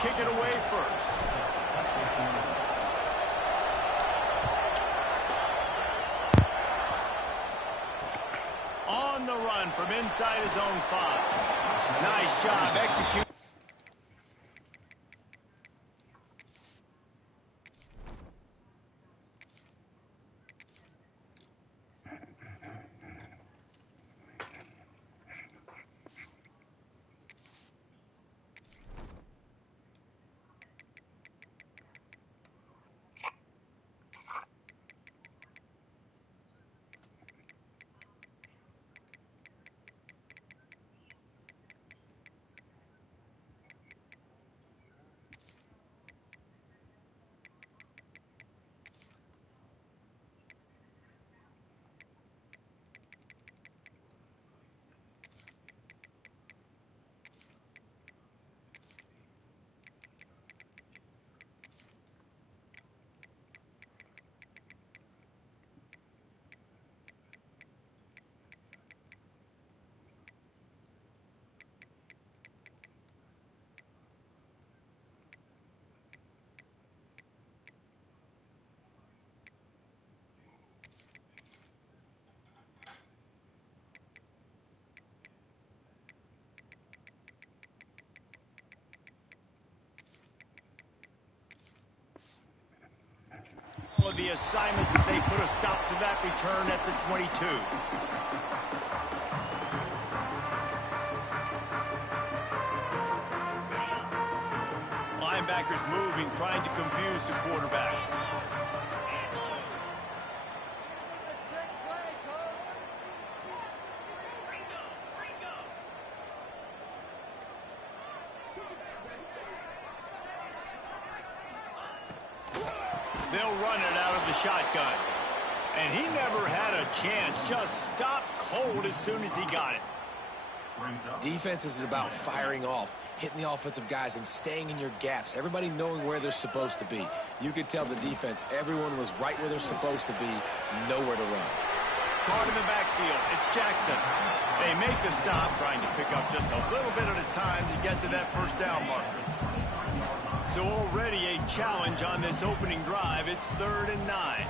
kick it away first. On the run from inside his own 5. Nice job executing. Of the assignments as they put a stop to that return at the 22. Linebackers moving, trying to confuse the quarterback. They'll run it out of the shotgun. And he never had a chance. Just stopped cold as soon as he got it. Defense is about firing off, hitting the offensive guys, and staying in your gaps. Everybody knowing where they're supposed to be. You could tell the defense, everyone was right where they're supposed to be, nowhere to run. Caught in the backfield, it's Jackson. They make the stop, trying to pick up just a little bit at a time to get to that first down marker. So already a challenge on this opening drive. It's 3rd and 9.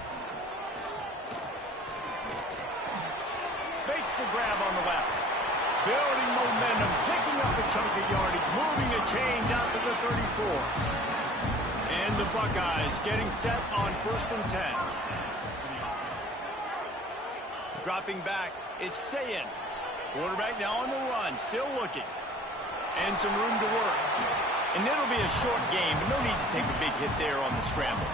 Fakes the grab on the left. Building momentum, picking up a chunk of yardage, moving the chains out to the 34. And the Buckeyes getting set on 1st and 10. Dropping back, it's Sayin. Quarterback now on the run, still looking. And some room to work. And it'll be a short game, but no need to take a big hit there on the scramble.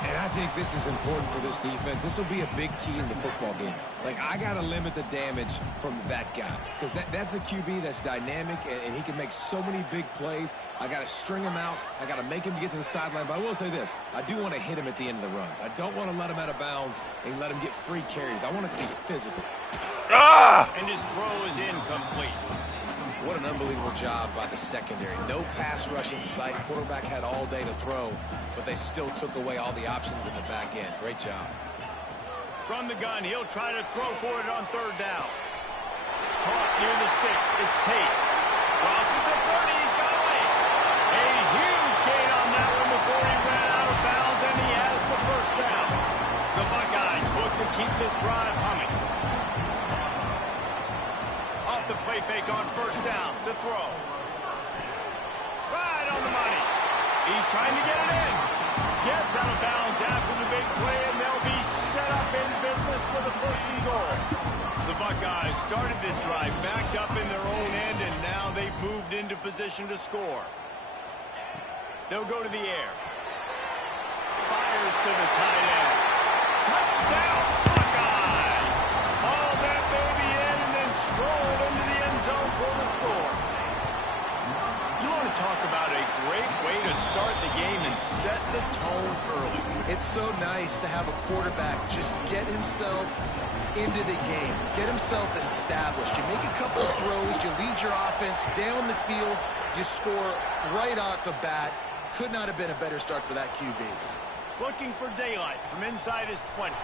And I think this is important for this defense. This will be a big key in the football game. Like, I got to limit the damage from that guy. Because that's a QB that's dynamic, and he can make so many big plays. I got to string him out. I got to make him get to the sideline. But I will say this. I do want to hit him at the end of the runs. I don't want to let him out of bounds and let him get free carries. I want it to be physical. And his throw is incomplete. What an unbelievable job by the secondary. No pass rush in sight. Quarterback had all day to throw, but they still took away all the options in the back end. Great job. From the gun, he'll try to throw for it on 3rd down. Caught near the sticks. It's Tate. Crosses the 30. He's got away. A huge gain on that one before he ran out of bounds, and he has the 1st down. The Buckeyes look to keep this drive humming. The play fake on 1st down. The throw. Right on the money. He's trying to get it in. Gets out of bounds after the big play, and they'll be set up in business with a 1st and goal. The Buckeyes started this drive backed up in their own end, and now they've moved into position to score. They'll go to the air. Fires to the tight end. Touchdown, Buckeyes! All that baby in and then strolled into the end zone for the score. You want to talk about a great way to start the game and set the tone early. It's so nice to have a quarterback just get himself into the game, get himself established. You make a couple of throws, you lead your offense down the field, you score right off the bat. Could not have been a better start for that QB. Looking for daylight from inside his 20.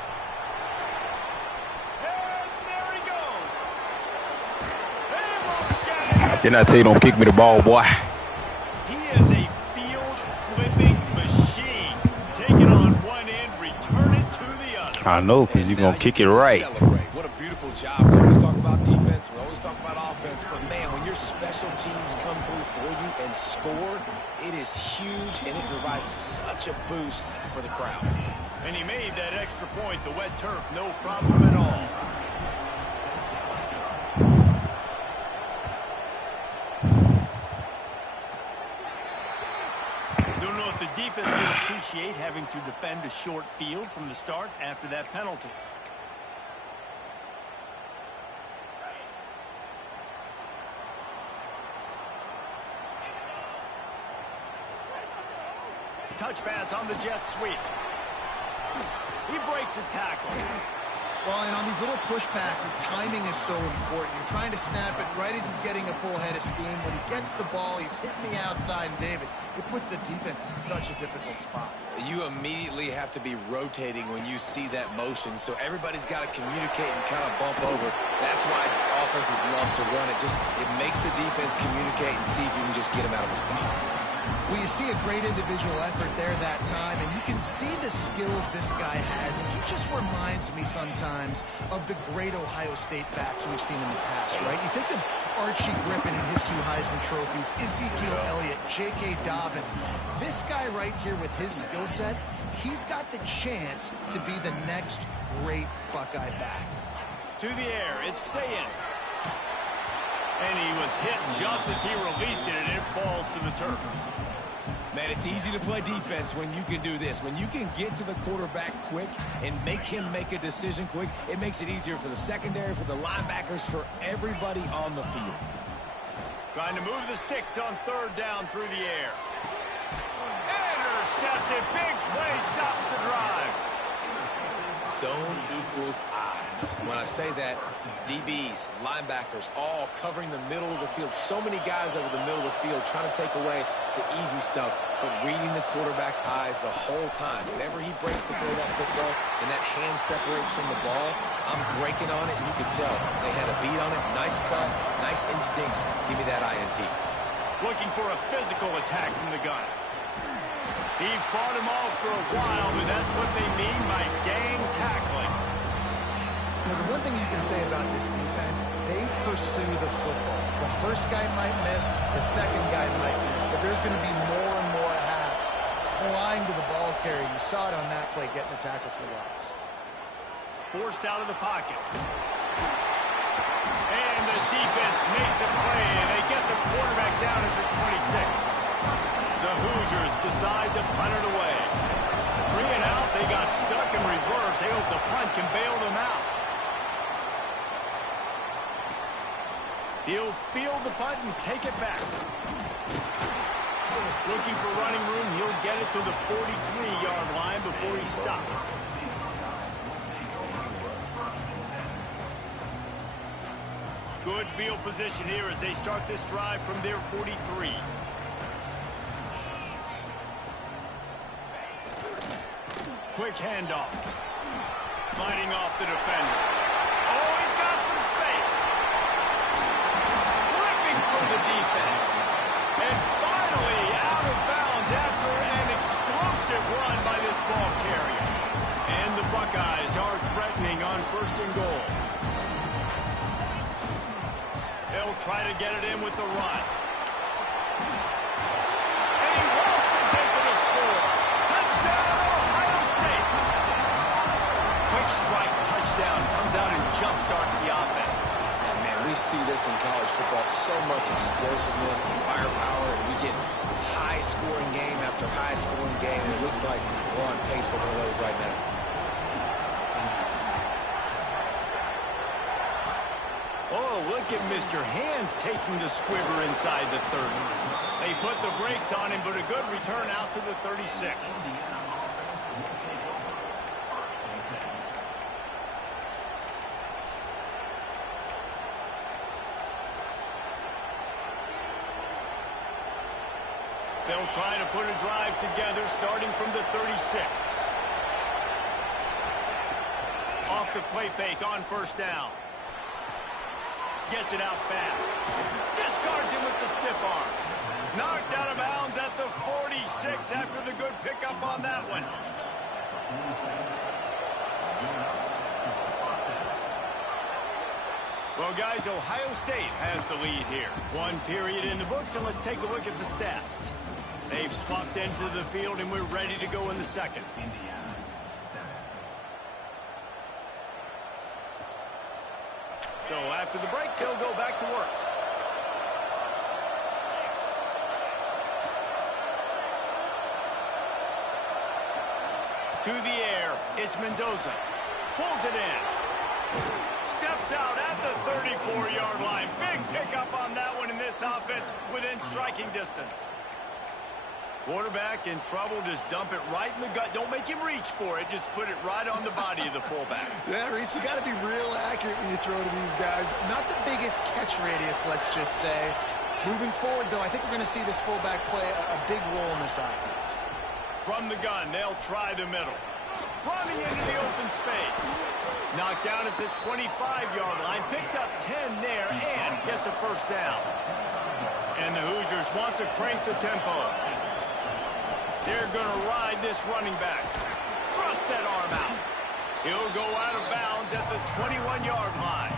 And there he goes. They won't get it. Didn't I tell you don't kick me the ball, boy? He is a I know, because you're going to kick it right. Celebrate. What a beautiful job. We always talk about defense. We always talk about offense. But, man, when your special teams come through for you and score, it is huge, and it provides such a boost for the crowd. And he made that extra point. The wet turf, no problem at all. Don't know if the defense will appreciate having to defend a short field from the start after that penalty. Touch pass on the jet sweep. He breaks a tackle. Well, and on these little push passes, timing is so important. You're trying to snap it right as he's getting a full head of steam. When he gets the ball, he's hitting the outside, and David, it puts the defense in such a difficult spot. You immediately have to be rotating when you see that motion, so everybody's got to communicate and kind of bump over. That's why offenses love to run it. It makes the defense communicate and see if you can just get him out of the spot. Well, you see a great individual effort there that time, and you can see the skills this guy has, and he just reminds me sometimes of the great Ohio State backs we've seen in the past, right? You think of Archie Griffin and his 2 Heisman trophies, Ezekiel Elliott, J.K. Dobbins. This guy right here with his skill set, he's got the chance to be the next great Buckeye back. To the air, it's Sayin. And he was hit just as he released it, and it falls to the turf. Man, it's easy to play defense when you can do this. When you can get to the quarterback quick and make him make a decision quick, it makes it easier for the secondary, for the linebackers, for everybody on the field. Trying to move the sticks on 3rd down through the air. Intercepted. Big play stops the drive. Zone equals eyes. When I say that, DBs, linebackers, all covering the middle of the field. So many guys over the middle of the field trying to take away the easy stuff, but reading the quarterback's eyes the whole time. Whenever he breaks to throw that football and that hand separates from the ball, I'm breaking on it, and you can tell they had a beat on it. Nice cut, nice instincts. Give me that INT. Looking for a physical attack from the gun. He fought him off for a while, but that's what they mean by gang tackling. You know, the one thing you can say about this defense, they pursue the football. The first guy might miss, the second guy might miss, but there's going to be more and more hats flying to the ball carrier. You saw it on that play, getting the tackle for loss. Forced out of the pocket. And the defense makes a play, and they get the quarterback down at the 26. The Hoosiers decide to punt it away. 3 and out, they got stuck in reverse. They hope the punt can bail them out. He'll field the punt and take it back. Looking for running room, he'll get it to the 43-yard line before he stops. Good field position here as they start this drive from their 43. Quick handoff. Fighting off the defender. Oh, he's got some space. Ripping through the defense. And finally out of bounds after an explosive run by this ball carrier. And the Buckeyes are threatening on 1st and goal. They'll try to get it in with the run. And he waltzes in for the score. Touchdown, Ohio State. Quick strike touchdown comes out and jumpstarts the offense. And man, we see this in college football, so much explosiveness and firepower, and we get high-scoring game after high-scoring game, and it looks like we're on pace for one of those right now. Oh, look at Mr. Hands taking the squibber inside the 30. They put the brakes on him, but a good return out to the 36. They'll try to put a drive together starting from the 36. Off the play fake on 1st down. Gets it out fast. Discards him with the stiff arm. Knocked out of bounds at the 46 after the good pickup on that one. Well, guys, Ohio State has the lead here. One period in the books, and let's take a look at the stats. They've swapped into the field, and we're ready to go in the second. So after the break, they'll go back to work. To the air, it's Mendoza. Pulls it in. Steps out at the 34-yard line. Big pickup on that one in this offense within striking distance. Quarterback in trouble, just dump it right in the gut. Don't make him reach for it. Just put it right on the body of the fullback. Yeah, Reese, you got to be real accurate when you throw to these guys. Not the biggest catch radius, let's just say. Moving forward, though, I think we're going to see this fullback play a big role in this offense. From the gun, they'll try the middle. Running into the open space. Knocked down at the 25-yard line. Picked up 10 there and gets a first down. And the Hoosiers want to crank the tempo. They're going to ride this running back. Thrust that arm out. He'll go out of bounds at the 21-yard line.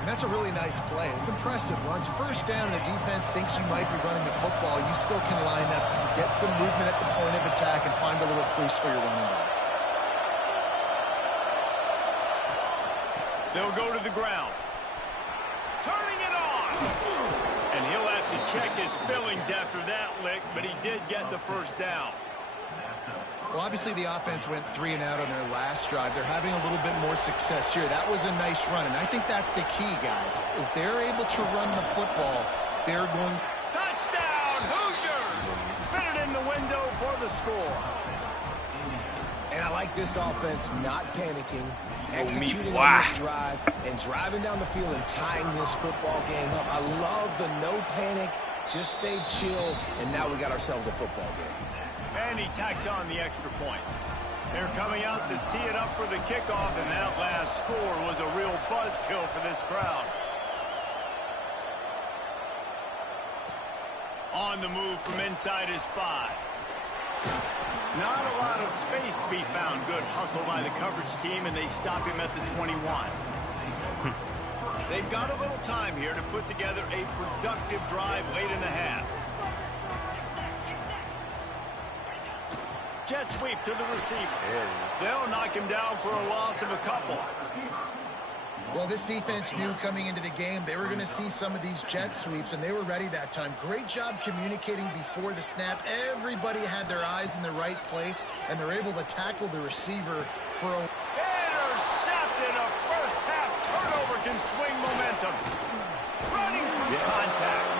And that's a really nice play. It's impressive. Once first down, the defense thinks you might be running the football. You still can line up, get some movement at the point of attack, and find a little crease for your running back. They'll go to the ground. Turning it on. And he'll have to check his fillings after that lick, but he did get the first down. Well, obviously the offense went 3 and out on their last drive. They're having a little bit more success here. That was a nice run, and I think that's the key, guys. If they're able to run the football, they're going... Touchdown, Hoosiers! Fit it in the window for the score. And I like this offense not panicking, executing on this drive, and driving down the field and tying this football game up. I love the no panic, just stay chill, and now we got ourselves a football game. And he tacks on the extra point. They're coming out to tee it up for the kickoff, and that last score was a real buzzkill for this crowd. On the move from inside his 5. Not a lot of space to be found. Good hustle by the coverage team, and they stop him at the 21. They've got a little time here to put together a productive drive late in the half. Jet sweep to the receiver. They'll knock him down for a loss of a couple. Well, this defense knew coming into the game they were going to see some of these jet sweeps, and they were ready that time. Great job communicating before the snap. Everybody had their eyes in the right place, and they're able to tackle the receiver for a... Intercepted. A first-half turnover can swing momentum. Running through contact.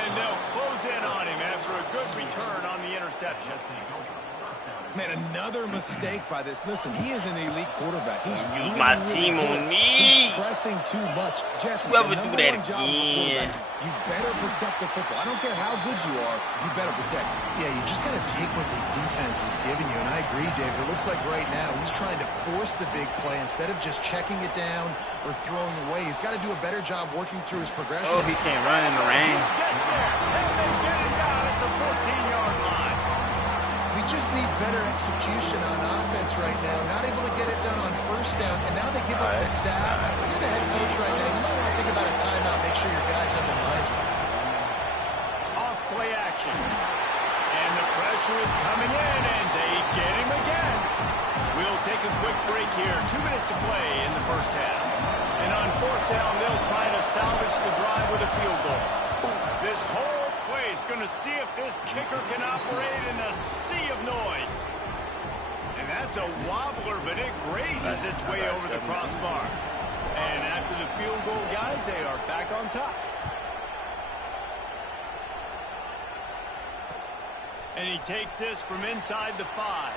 And they'll close in on him after a good return on the interception. Man, another mistake by this. Listen, he is an elite quarterback. He's Use really, my really team good. on me. He's pressing too much. Jesse, Whoever the do number that one job of a again. quarterback, you better protect the football. I don't care how good you are, you better protect it. Yeah, you just got to take what the defense is giving you, and I agree, David. It looks like right now he's trying to force the big play instead of just checking it down or throwing away. He's got to do a better job working through his progression. Oh, he can't run in the rain. He gets there, and they get him down at the 14-yard line. We just need better execution on offense right now. Not able to get it done on first down, and now they give up the sack. You're the head coach right now. You might want to think about a timeout. Make sure your guys have their minds right. Off play action. And the pressure is coming in, and they get him again. We'll take a quick break here. 2 minutes to play in the first half. And on fourth down, they'll try to salvage the drive with a field goal. This whole place going to see if this kicker can operate in a sea of noise. And that's a wobbler, but it grazes its way over the crossbar. And after the field goal, guys, they are back on top. And he takes this from inside the 5.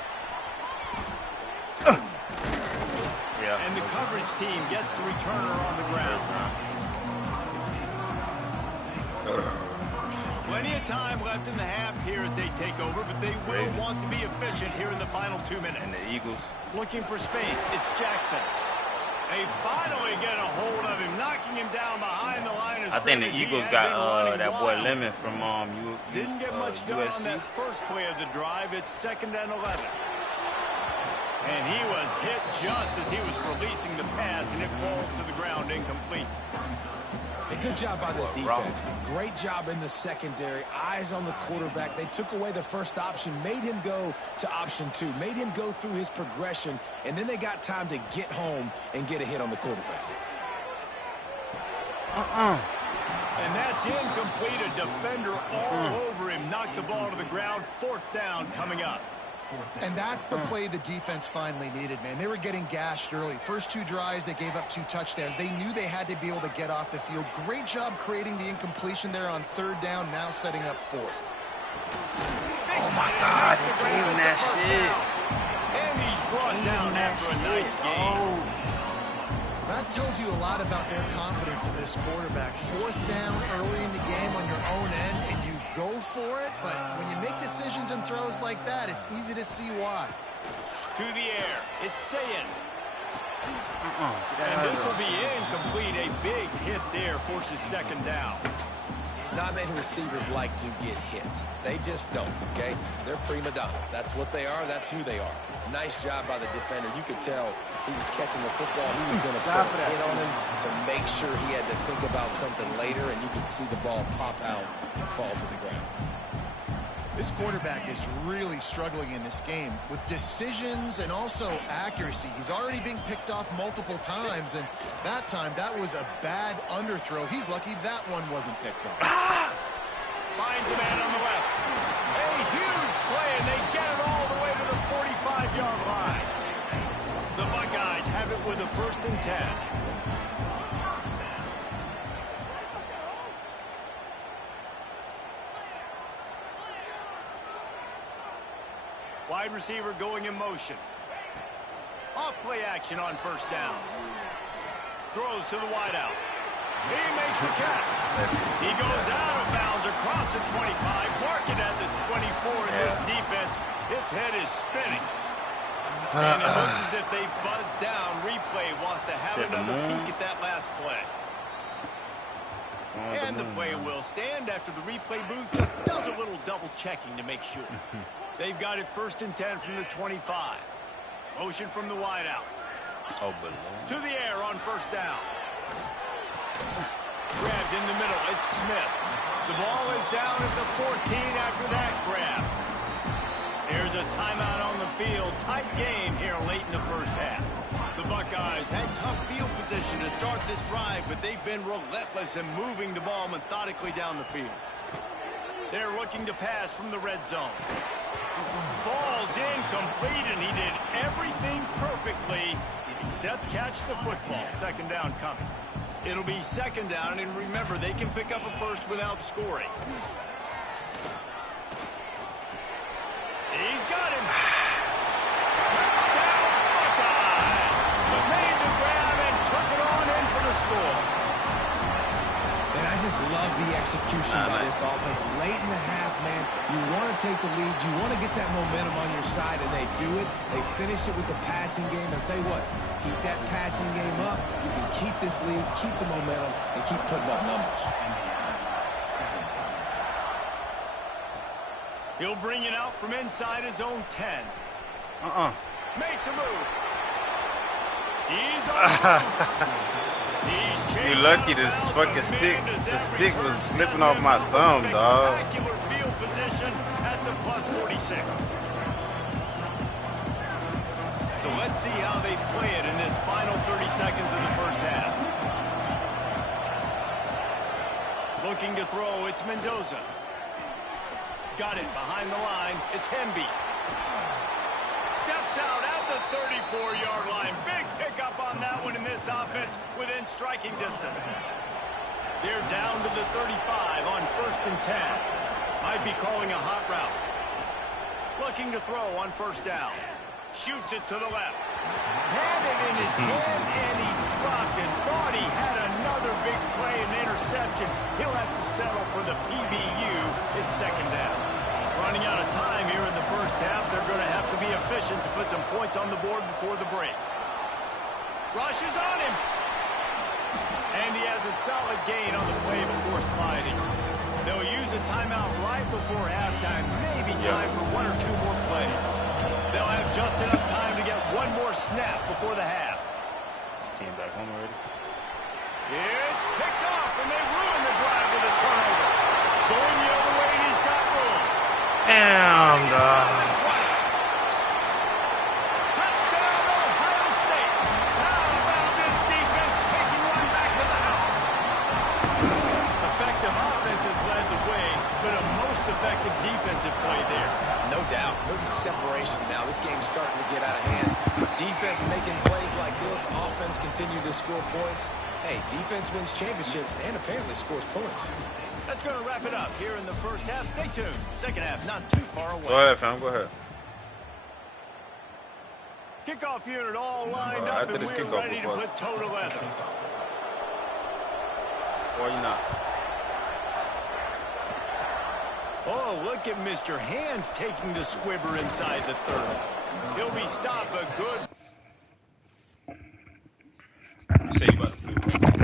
And the coverage team gets the returner on the ground. Plenty of time left in the half here as they take over, but they will want to be efficient here in the final 2 minutes. And the Eagles. Looking for space. It's Jackson. They finally get a hold of him, knocking him down behind the line of I think the scrimmage. Eagles got that boy Lemon from Didn't get much done USC. on that first play of the drive. It's 2nd and 11. And he was hit just as he was releasing the pass, and it falls to the ground incomplete. A good job by this defense. Great job in the secondary. Eyes on the quarterback. They took away the first option, made him go to option 2, made him go through his progression, and then they got time to get home and get a hit on the quarterback. And that's incomplete. A defender all over him. Knocked the ball to the ground. 4th down coming up. And that's the play the defense finally needed, man. They were getting gashed early. First 2 drives, they gave up 2 touchdowns. They knew they had to be able to get off the field. Great job creating the incompletion there on 3rd down, now setting up 4th. Oh, my God. He gave him that shit. And he's brought down after a nice game. That tells you a lot about their confidence in this quarterback. 4th down early in the game on your own end, and you go for it, but when you make decisions and throws like that, it's easy to see why. To the air, it's saying. And this will be incomplete. A big hit there forces 2nd down. Not many receivers like to get hit. They just don't, okay? They're prima donnas. That's what they are. That's who they are. Nice job by the defender. You could tell he was catching the football. He was going to put a hit on him to make sure he had to think about something later, and you could see the ball pop out and fall to the ground. This quarterback is really struggling in this game with decisions and also accuracy. He's already being picked off multiple times, and that time, that was a bad underthrow. He's lucky that one wasn't picked off. Finds a man on the left. A huge play, and they get it all the way to the 45-yard line. The Buckeyes have it with a 1st and 10. Wide receiver going in motion. Off play action on 1st down. Throws to the wideout. He makes the catch. He goes out of bounds across the 25, marking at the 24 in this defense. Its head is spinning. And it looks as if they've buzzed down. Replay wants to have another peek at that last play. And the play will stand after the replay booth just does a little double checking to make sure. They've got it 1st and 10 from the 25. Motion from the wideout. To the air on 1st down. Grabbed in the middle. It's Smith. The ball is down at the 14 after that grab. There's a timeout on the field. Tight game here late in the 1st half. The Buckeyes had tough field position to start this drive, but they've been relentless in moving the ball methodically down the field. They're looking to pass from the red zone. Falls incomplete, and he did everything perfectly except catch the football. 2nd down coming. It'll be 2nd down, and remember, they can pick up a 1st without scoring. He's got him. Touchdown, Buckeyes. Made the grab and took it on in for the score. And I just love the execution by this offense. Late in the half, man, you want to take the lead. You want to get that momentum on your side, and they do it. They finish it with the passing game. I'll tell you what, keep that passing game up. You can keep this lead, keep the momentum, and keep putting up numbers. He'll bring it out from inside his own 10. Makes a move. He's on You're lucky this fucking stick. The stick was slipping off my thumb, dog. Spectacular field position at the +46. So let's see how they play it in this final 30 seconds of the 1st half. Looking to throw, it's Mendoza. Got it behind the line. It's Hemby. Steps out at the 34-yard line. Big pickup on that one in this offense within striking distance. They're down to the 35 on 1st and 10. Might be calling a hot route. Looking to throw on 1st down. Shoots it to the left. Had it in his hands, and he dropped and thought he had another big play and interception. He'll have to settle for the PBU. It's 2nd down. Running out of time here in the 1st half. They're going to have to be efficient to put some points on the board before the break. Rushes on him. And he has a solid gain on the play before sliding. They'll use a timeout right before halftime. Maybe time for 1 or 2 more plays. They'll have just enough time to get one more snap before the half. Came back home already. It's picked off, and they ruin the drive with a turnover. Going the other way, and he's got room. Damn, dog. Touchdown, Ohio State. How about this defense taking one back to the house? Effective offense has led the way, but a most effective defensive play there. No doubt. Putting separation now. This game's starting to get out of hand. Defense making plays like this. Offense continue to score points. Hey, defense wins championships and apparently scores points. That's going to wrap it up here in the first half. Stay tuned. Second half not too far away. Go ahead, fam. Go ahead. Kickoff unit all lined up, after and this we're kickoff, ready to put toe to leather. Why you not? Oh, look at Mr. Hands taking the squibber inside the 30. He'll be stopped, but good. Say you about to do it.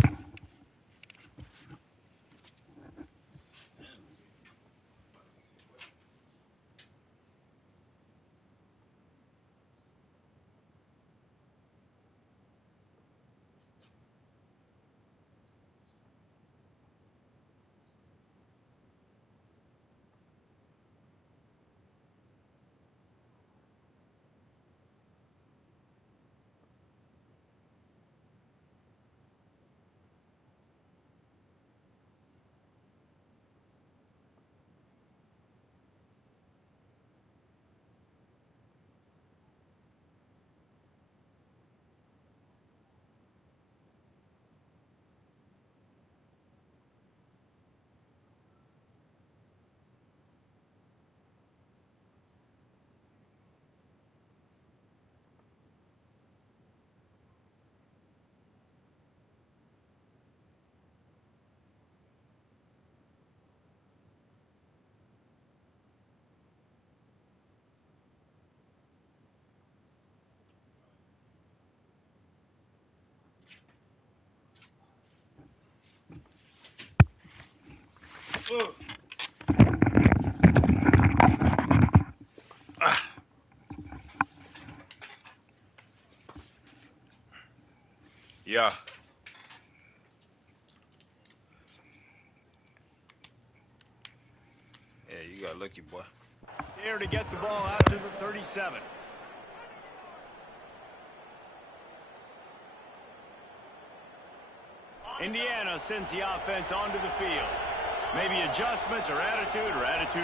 Yeah. Yeah, you got lucky, boy. Here to get the ball out to the 37. Indiana sends the offense onto the field. Maybe adjustments or attitude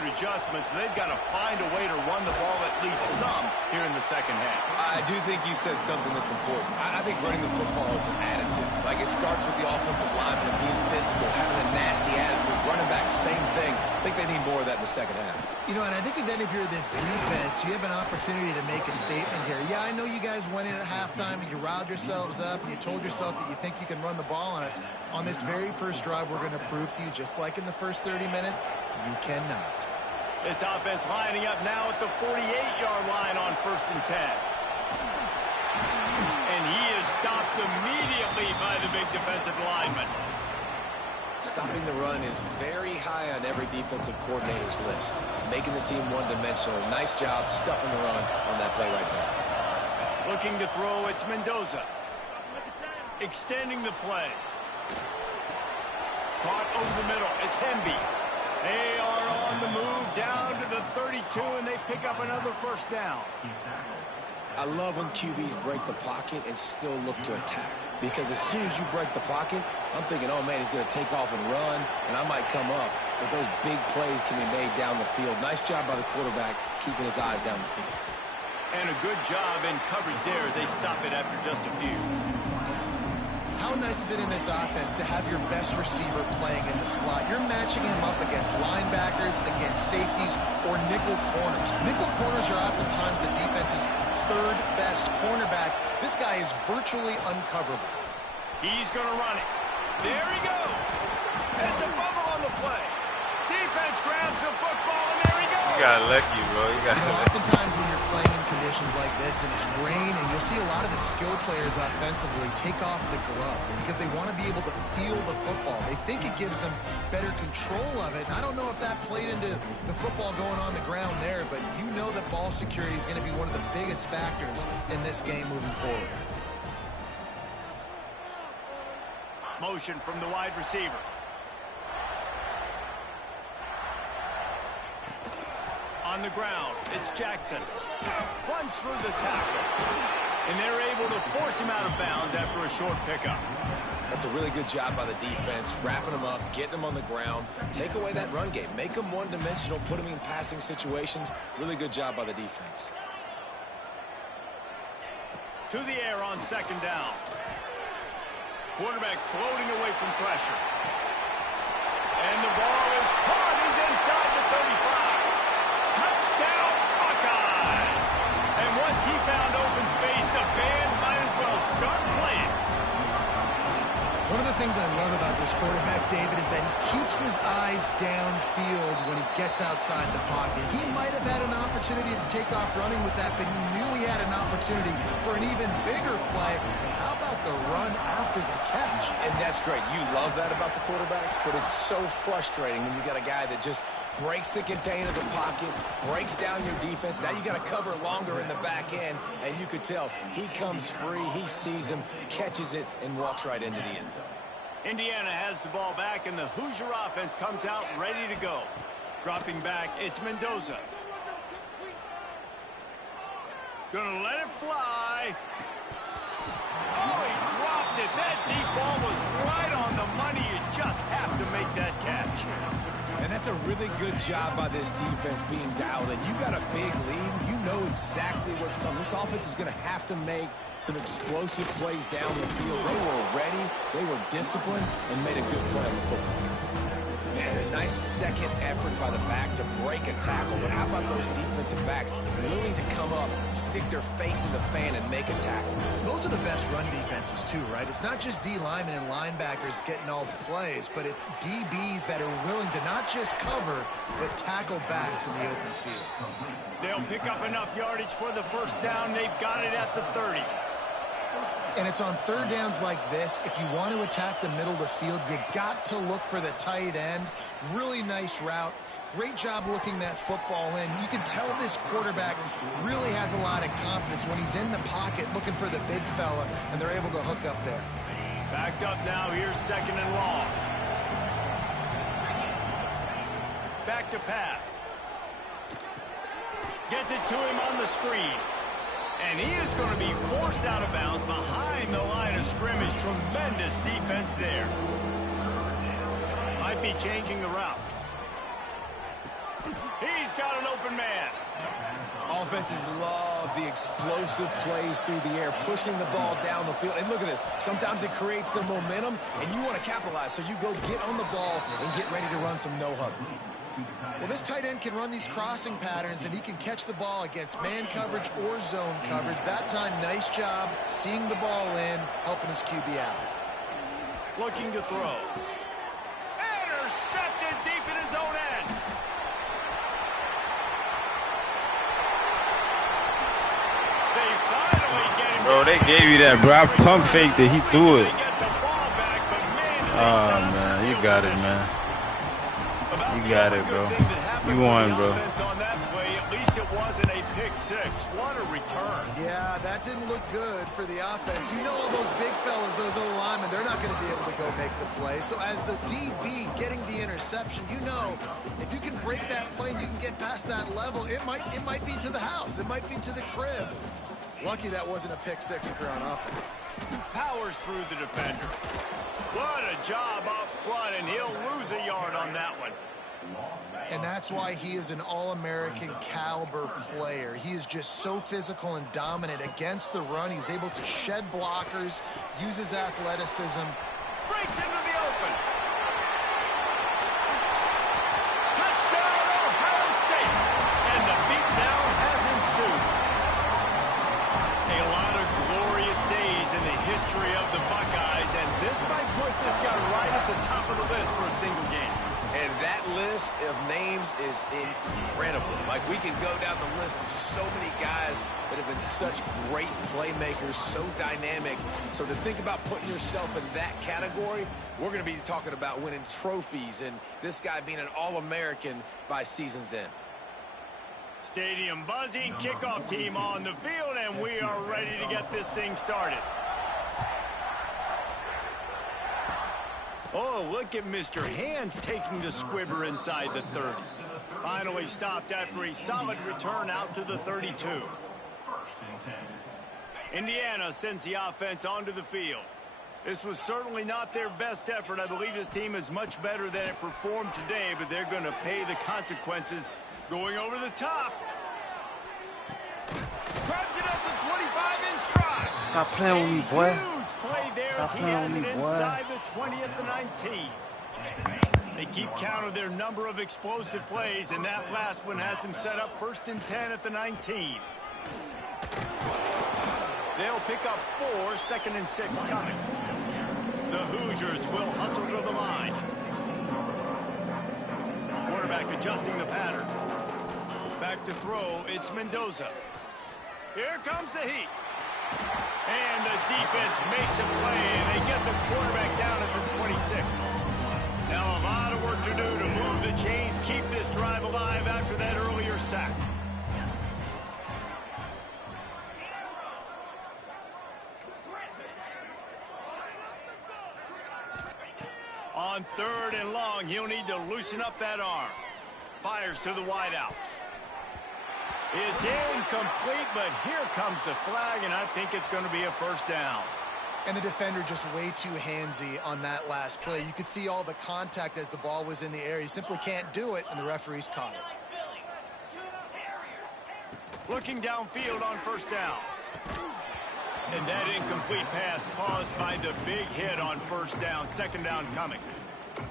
adjustments, but they've got to find a way to run the ball at least some here in the second half. I do think you said something that's important. I think running the football is an attitude. Like, it starts with the offensive lineman being physical, having a nasty attitude. Running back, same thing. I think they need more of that in the second half. You know, and I think then if you're this defense, you have an opportunity to make a statement here. Yeah, I know you guys went in at halftime and you riled yourselves up and you told yourself that you think you can run the ball on us. On this very first drive, we're going to prove to you, just like in the first 30 minutes, you cannot. This offense lining up now at the 48-yard line on 1st and 10. And he is stopped immediately by the big defensive lineman. Stopping the run is very high on every defensive coordinator's list. Making the team one-dimensional. Nice job stuffing the run on that play right there. Looking to throw, it's Mendoza. Extending the play. Caught over the middle, it's Hemby. They are on the move down to the 32, and they pick up another first down. I love when QBs break the pocket and still look to attack. Because as soon as you break the pocket, I'm thinking, oh, man, he's going to take off and run, and I might come up. But those big plays can be made down the field. Nice job by the quarterback keeping his eyes down the field. And a good job in coverage there as they stop it after just a few. How nice is it in this offense to have your best receiver playing in the slot? You're matching him up against linebackers, against safeties, or nickel corners. Nickel corners are oftentimes the defense's third best cornerback. This guy is virtually uncoverable. He's going to run it. There he goes. It's a fumble on the play. Defense grabs the football, and there he goes. got lucky, bro. You got lucky. Oftentimes when you're playing in conditions like this and it's rain, and you'll see a lot of the skill players offensively take off the gloves because they want to be able to feel the football. They think it gives them better control of it. And I don't know if that played into the football going on the ground there, but you know that ball security is going to be one of the biggest factors in this game moving forward. Motion from the wide receiver. On the ground, it's Jackson. Runs through the tackle. And they're able to force him out of bounds after a short pickup. That's a really good job by the defense, wrapping them up, getting them on the ground. Take away that run game. Make them one-dimensional, put them in passing situations. Really good job by the defense. To the air on second down. Quarterback floating away from pressure. And the ball is caught. He's inside the 35. Touchdown, Buckeyes! And once he found open space, the band might as well start playing. One of the things I love about this quarterback, David, is that he keeps his eyes downfield when he gets outside the pocket. He might have had an opportunity to take off running with that, but he knew he had an opportunity for an even bigger play. And how about the run after the catch? And that's great. You love that about the quarterbacks, but it's so frustrating when you got a guy that just breaks the container of the pocket, breaks down your defense. Now you got to cover longer in the back end, and you could tell he comes free, he sees him, catches it, and walks right into the end zone. Indiana has the ball back, and the Hoosier offense comes out ready to go. Dropping back, it's Mendoza. Gonna let it fly. Oh, he dropped it. That deep ball was right on the money. You just have to make that catch. And that's a really good job by this defense being dialed in. You got a big lead. You know exactly what's coming. This offense is going to have to make some explosive plays down the field. They were ready, they were disciplined, and made a good play on the football. Man, a nice second effort by the back to break a tackle. But how about those defensive backs willing to come up, stick their face in the fan, and make a tackle? Those are the best run defenses too, right? It's not just D linemen and linebackers getting all the plays, but it's DBs that are willing to not just cover, but tackle backs in the open field. They'll pick up enough yardage for the first down. They've got it at the 30. And it's on third downs like this. If you want to attack the middle of the field, you got to look for the tight end. Really nice route. Great job looking that football in. You can tell this quarterback really has a lot of confidence when he's in the pocket looking for the big fella, and they're able to hook up there. Backed up now. Here's second and long. Back to pass. Gets it to him on the screen. And he is going to be forced out of bounds behind the line of scrimmage. Tremendous defense there. Might be changing the route. He's got an open man. Offenses love the explosive plays through the air, pushing the ball down the field. And look at this. Sometimes it creates some momentum, and you want to capitalize. So you go get on the ball and get ready to run some no-huddle. Well, this tight end can run these crossing patterns, and he can catch the ball against man coverage or zone coverage. That time, nice job seeing the ball in, helping his QB out. Looking to throw. Intercepted deep in his own end. They finally get him. Bro, they gave you that, bro. I pump faked it. He threw it. Oh, man. You got it, man. You got it, bro. You won, bro. At least it wasn't a pick six. What a return. Yeah, that didn't look good for the offense. You know all those big fellas, those O-linemen, they're not going to be able to go make the play. So as the DB getting the interception, you know if you can break that play and you can get past that level, it might be to the house. It might be to the crib. Lucky that wasn't a pick six if you're on offense. Powers through the defender. What a job up front, and he'll lose a yard on that one. And that's why he is an All-American caliber player. He is just so physical and dominant against the run. He's able to shed blockers, use his athleticism. Breaks into the open. Touchdown, Ohio State. And the beatdown has ensued. A lot of glorious days in the history of the Buckeyes, and this might put this guy right at the top of the list for a single game. And that list of names is incredible. Like, we can go down the list of so many guys that have been such great playmakers, so dynamic. So to think about putting yourself in that category, we're going to be talking about winning trophies and this guy being an All-American by season's end. Stadium buzzing, kickoff team on the field, and we are ready to get this thing started. Oh, look at Mr. Hands taking the squibber inside the 30. Finally stopped after a solid return out to the 32. Indiana sends the offense onto the field. This was certainly not their best effort. I believe this team is much better than it performed today, but they're going to pay the consequences. Going over the top. Grabs it at the 25 in stride. Stop playing with me, boy. Huge play there as he has it inside the 20 at the 19. They keep count of their number of explosive plays, and that last one has him set up 1st and 10 at the 19. They'll pick up 4, 2nd and 6 coming. The Hoosiers will hustle to the line. Quarterback adjusting the pattern. Back to throw, it's Mendoza. Here comes the heat. And the defense makes a play, and they get the quarterback down at the 26. Now a lot of work to do to move the chains, keep this drive alive after that earlier sack. On 3rd and long, he'll need to loosen up that arm. Fires to the wideout. It's incomplete, but here comes the flag, and I think it's going to be a 1st down. And the defender just way too handsy on that last play. You could see all the contact as the ball was in the air. He simply can't do it, and the referee's caught it. Looking downfield on 1st down. And that incomplete pass caused by the big hit on 1st down. 2nd down coming.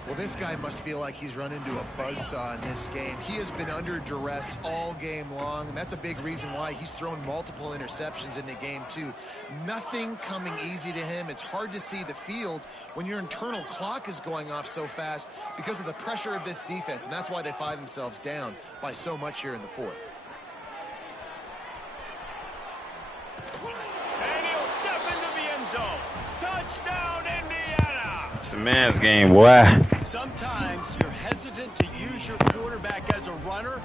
Well, this guy must feel like he's run into a buzzsaw in this game. He has been under duress all game long, and that's a big reason why he's thrown multiple interceptions in the game, too. Nothing coming easy to him. It's hard to see the field when your internal clock is going off so fast because of the pressure of this defense, and that's why they find themselves down by so much here in the 4th. And he'll step into the end zone. Touchdown, Indiana! It's a man's game, boy. Sometimes you're hesitant to use your quarterback as a runner,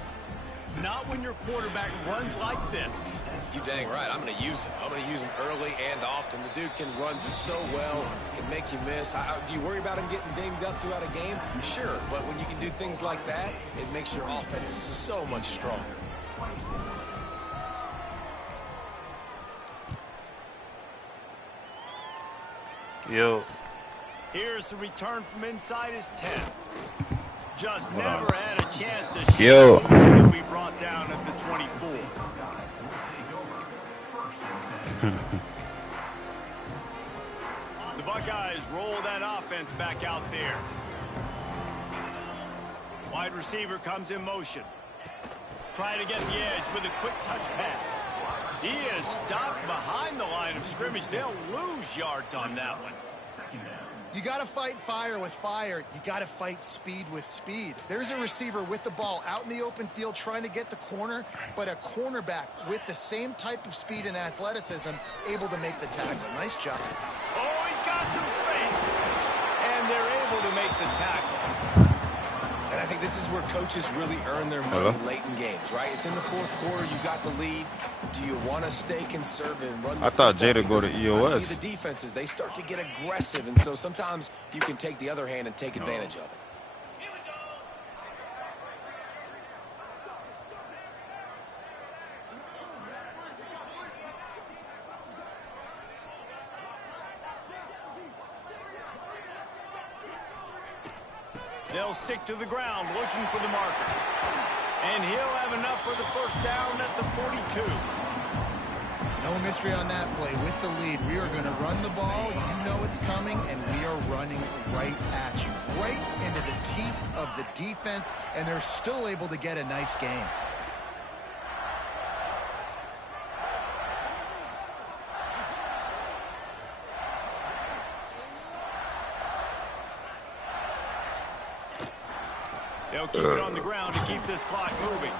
not when your quarterback runs like this. You dang right. I'm going to use him. I'm going to use him early and often. The dude can run so well, can make you miss. Do you worry about him getting dinged up throughout a game? Sure, but when you can do things like that, it makes your offense so much stronger. Yo. Here's the return from inside his 10. Just never had a chance to shoot. Yo. He'll be brought down at the 24. The Buckeyes roll that offense back out there. Wide receiver comes in motion. Trying to get the edge with a quick touch pass. He is stopped behind the line of scrimmage. They'll lose yards on that one. You got to fight fire with fire. You got to fight speed with speed. There's a receiver with the ball out in the open field trying to get the corner, but a cornerback with the same type of speed and athleticism able to make the tackle. Nice job. Oh, he's got some space. And they're able to make the tackle. And I think this is where coaches really earn their money late in games, right? It's in the 4th quarter. You got the lead. Do you want to stay conservative and run the I thought football? Jada go to Because EOS. I see the defenses, they start to get aggressive, and so sometimes you can take the other hand and take advantage of it. They'll stick to the ground looking for the marker. And he'll have enough for the 1st down at the 42. No mystery on that play. With the lead, we are going to run the ball. You know it's coming, and we are running right at you. Right into the teeth of the defense, and they're still able to get a nice game. They'll keep it on the ground to keep this clock moving.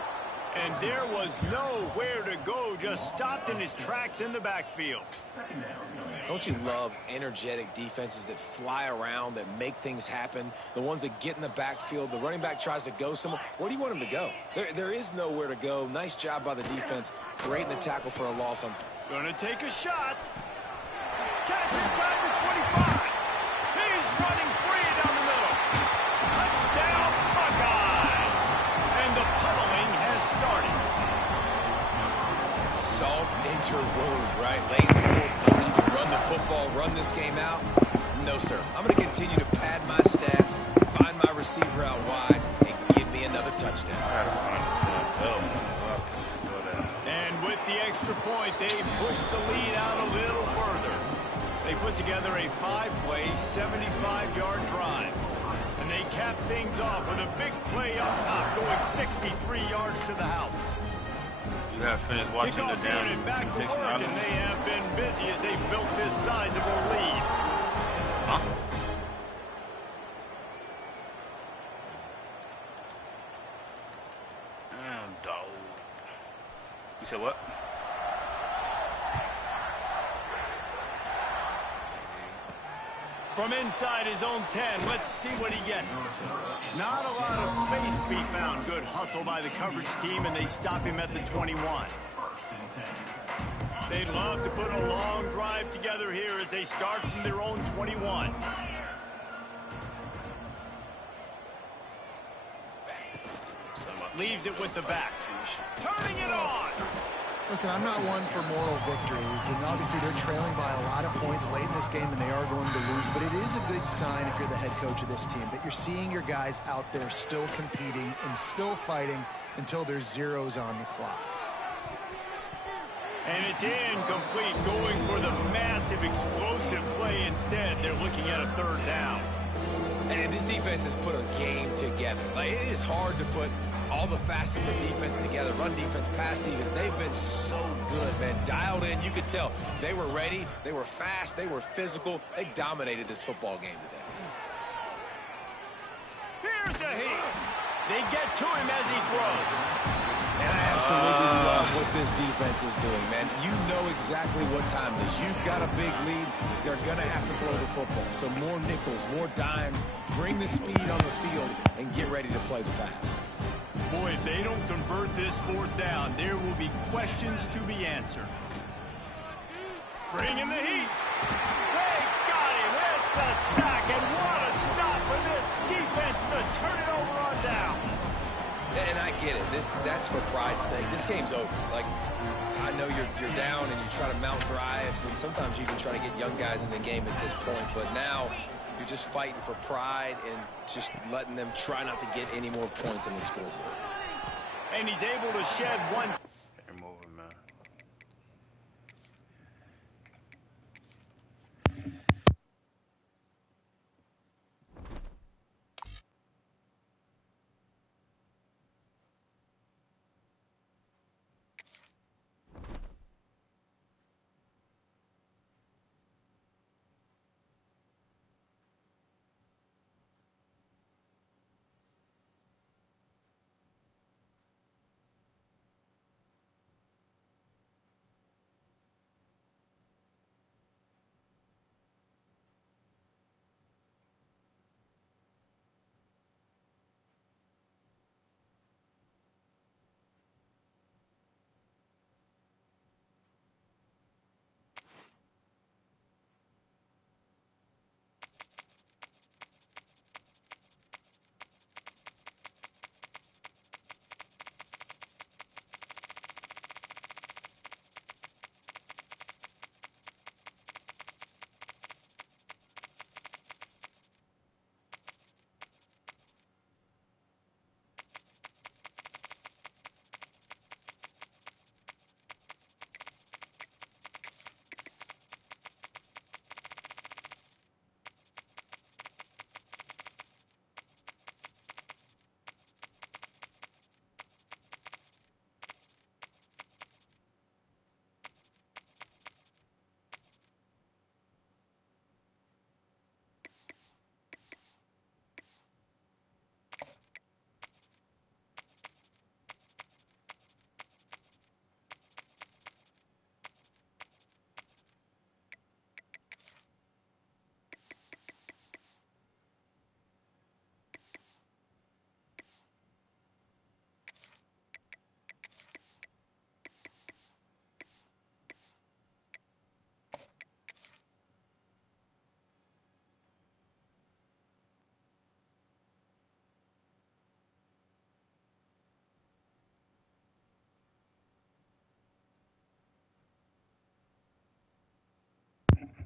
And there was nowhere to go, just stopped in his tracks in the backfield. Don't you love energetic defenses that fly around, that make things happen? The ones that get in the backfield, the running back tries to go somewhere. Where do you want him to go? There is nowhere to go. Nice job by the defense, creating the tackle for a loss. Gonna take a shot. Catch inside the 25. He's running free down the middle. Touchdown, Buckeyes. And the pummeling has started. Salt into wound, right? Late in the fourth quarter, you can run the football, run this game out. No, sir. I'm going to continue to pad my stats, find my receiver out wide, and give me another touchdown. And with the extra point, they push the lead out a little further. They put together a 5-play, 75-yard drive. And they cap things off with a big play up top, going 63 yards to the house. You gotta finish watching the damn back to work, and they have been busy as they built this sizable lead. Huh? Damn, dog. You said what? From inside his own 10, let's see what he gets. Not a lot of space to be found. Good hustle by the coverage team, and they stop him at the 21. They'd love to put a long drive together here as they start from their own 21. Leaves it with the back. Turning it on! Listen, I'm not one for moral victories, and obviously they're trailing by a lot of points late in this game, and they are going to lose, but it is a good sign if you're the head coach of this team that you're seeing your guys out there still competing and still fighting until there's zeros on the clock. And it's incomplete, going for the massive explosive play instead. They're looking at a third down. And this defense has put a game together. Like, it is hard to put all the facets of defense together. Run defense, pass defense. They've been so good, man. Dialed in. You could tell they were ready. They were fast. They were physical. They dominated this football game today. Here's a hit. They get to him as he throws. And I absolutely love what this defense is doing, man. You know exactly what time it is. You've got a big lead. They're going to have to throw the football. So more nickels, more dimes. Bring the speed on the field and get ready to play the pass. Boy, if they don't convert this fourth down, there will be questions to be answered. Bring in the heat. They got him. It's a sack, and what a stop for this defense to turn it over on downs. And I get it. That's for pride's sake. This game's over. Like, I know you're down and you try to mount drives, and sometimes you even try to get young guys in the game at this point. But now you're just fighting for pride and just letting them try not to get any more points in the scoreboard. And he's able to shed one.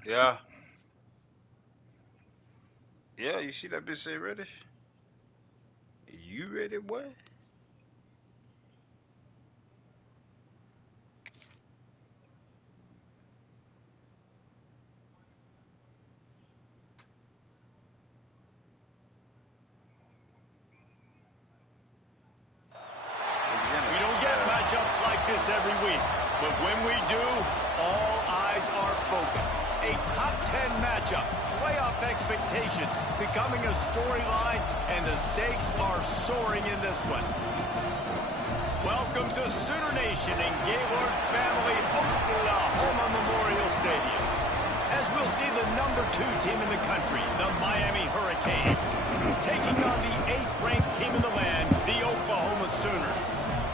Yeah. Yeah, you see that bitch say ready? You ready, boy? We don't get matchups like this every week, but when we do, all eyes are focused. A top 10 matchup, playoff expectations becoming a storyline, and the stakes are soaring in this one. Welcome to Sooner Nation in Gaylord Family Oklahoma Memorial Stadium. As we'll see the #2 team in the country, the Miami Hurricanes, taking on the 8th-ranked team in the land, the Oklahoma Sooners.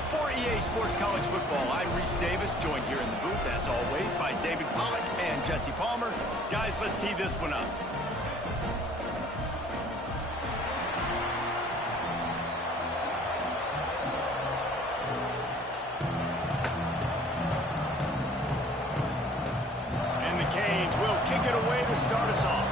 For EA Sports College Football, I'm Reese Davis, joined here in the booth, as always, by David Pollack and Jesse Palmer. Guys, let's tee this one up. And the Canes will kick it away to start us off.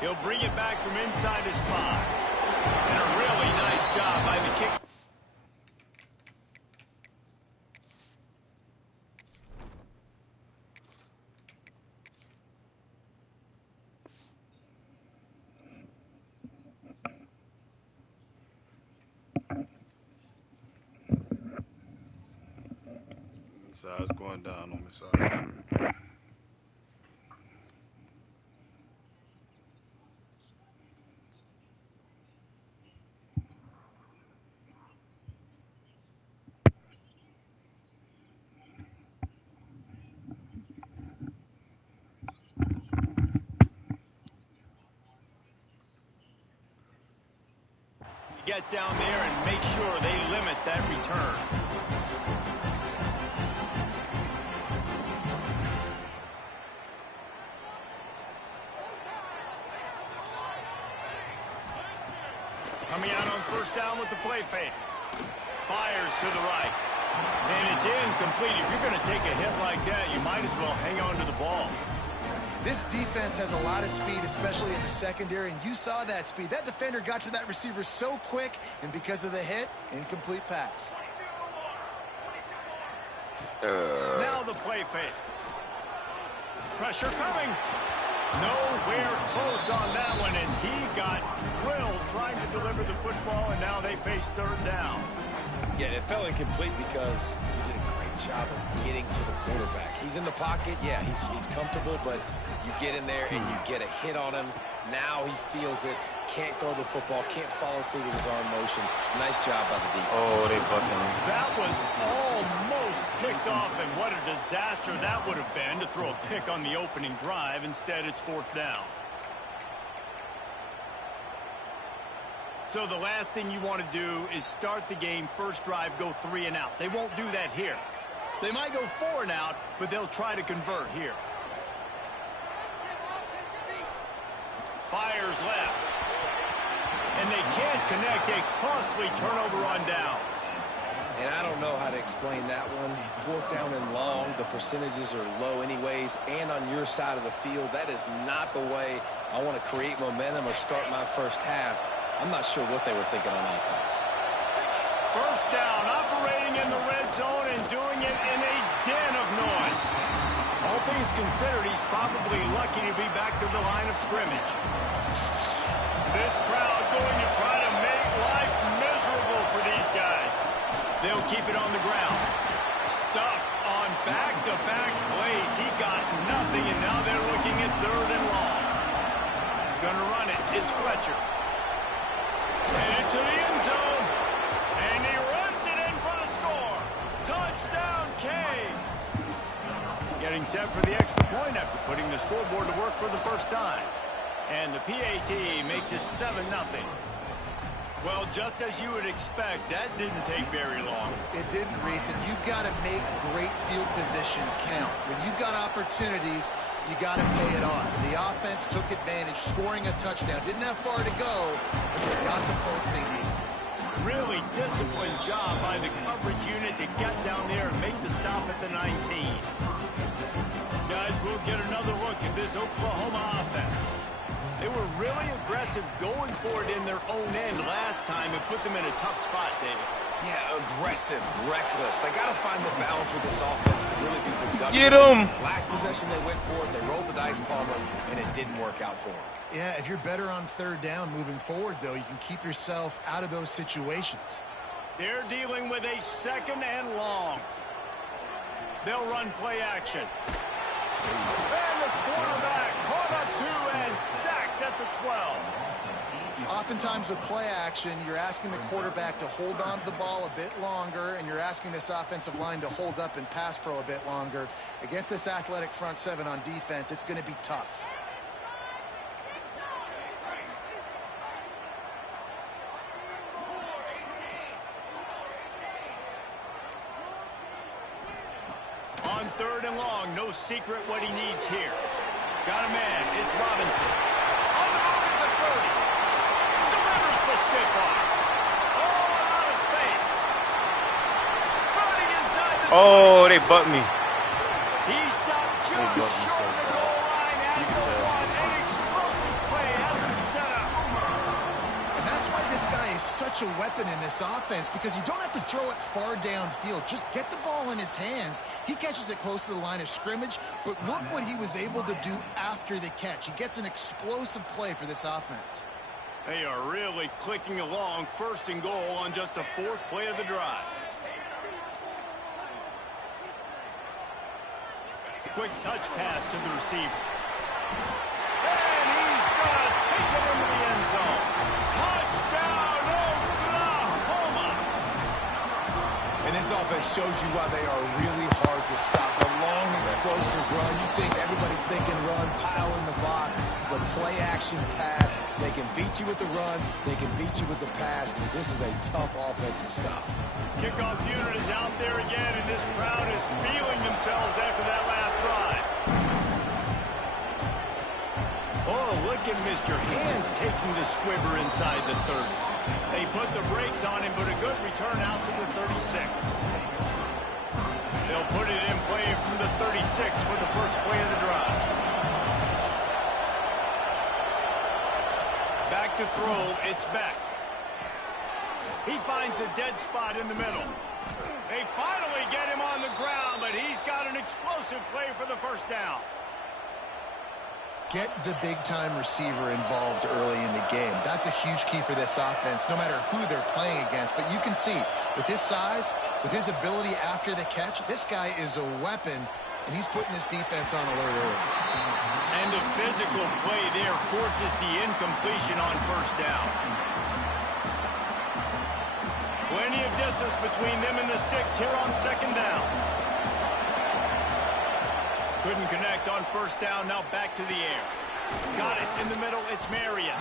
He'll bring it back from inside his 5. And a really nice job by the kick. Side's going down on the side. Get down there and make sure they limit that return. Coming out on first down with the play fake. Fires to the right. And it's incomplete. If you're going to take a hit like that, you might as well hang on to the ball. This defense has a lot of speed, especially in the secondary, and you saw that speed. That defender got to that receiver so quick, and because of the hit, incomplete pass. Now the play fake. Pressure coming. Nowhere close on that one as he got drilled trying to deliver the football, and now they face 3rd down. Yeah, it fell incomplete because he did a great job of getting to the quarterback. He's in the pocket. Yeah, he's comfortable, but you get in there and you get a hit on him. Now he feels it. Can't throw the football. Can't follow through with his arm motion. Nice job by the defense. Oh, they fucking... That was almost picked off, and what a disaster that would have been to throw a pick on the opening drive. Instead, it's 4th down. So the last thing you want to do is start the game, first drive, go 3 and out. They won't do that here. They might go 4 and out, but they'll try to convert here. Fires left. And they can't connect. A costly turnover on downs. And I don't know how to explain that one. 4th down and long, the percentages are low anyways, and on your side of the field, that is not the way I want to create momentum or start my first half. I'm not sure what they were thinking on offense. First down, operating in the red zone and doing it in a den of noise. All things considered, he's probably lucky to be back to the line of scrimmage. This crowd going to try to make life miserable for these guys. They'll keep it on the ground. Stuffed on back-to-back plays. He got nothing, and now they're looking at 3rd and long. Gonna run it. It's Fletcher. And into the end zone. And he runs it in for the score. Touchdown, Canes. Getting set for the extra point after putting the scoreboard to work for the first time. And the PAT makes it 7-0. Well, just as you would expect, that didn't take very long. It didn't, Reese, and you've got to make great field position count. When you've got opportunities, you got to pay it off. And the offense took advantage, scoring a touchdown. Didn't have far to go, but they got the points they needed. Really disciplined job by the coverage unit to get down there and make the stop at the 19. Guys, we'll get another look at this Oklahoma offense. They were really aggressive going for it in their own end last time and put them in a tough spot, David. Yeah, aggressive, reckless. They got to find the balance with this offense to really be productive. Get them! Last possession, they went for it. They rolled the dice, Palmer, and it didn't work out for them. Yeah, if you're better on third down moving forward, though, you can keep yourself out of those situations. They're dealing with a 2nd and long. They'll run play action. And the quarterback caught up to and sacked at the 12. Oftentimes with play action, you're asking the quarterback to hold on to the ball a bit longer, and you're asking this offensive line to hold up and pass pro a bit longer. Against this athletic front seven on defense, it's going to be tough. On 3rd and long, no secret what he needs here. Got a man, it's Robinson. On the move at the 30. Delivers the stiff arm. All out of space. Running inside the... Oh, they butt me. He stopped just short of the goal line at the 1. An explosive play has him set up. And that's why this guy is such a weapon in this offense, because you don't have to throw it far downfield. Just get the ball in his hands. He catches it close to the line of scrimmage, but look what he was able to do after the catch. He gets an explosive play for this offense. They are really clicking along. 1st and goal on just the 4th play of the drive. Quick touch pass to the receiver. And he's going to take it into the end zone. Touchdown, Oklahoma! And this offense shows you why they are really hard to stop. The long, explosive run. You think everybody's thinking run, pile in the box. The play-action pass. They can beat you with the run. They can beat you with the pass. This is a tough offense to stop. Kickoff unit is out there again, and this crowd is feeling themselves after that last drive. Oh, look at Mr. Hands taking the squibber inside the 30. They put the brakes on him, but a good return out to the 36. They'll put it in play from the 36 for the 1st play of the drive. Back to throw, it's Beck. He finds a dead spot in the middle. They finally get him on the ground, but he's got an explosive play for the 1st down. Get the big-time receiver involved early in the game. That's a huge key for this offense, no matter who they're playing against. But you can see, with his size, with his ability after the catch, this guy is a weapon, and he's putting this defense on alert early. And the physical play there forces the incompletion on 1st down. Plenty of distance between them and the sticks here on 2nd down. Couldn't connect on 1st down, now back to the air. Got it in the middle, it's Marion.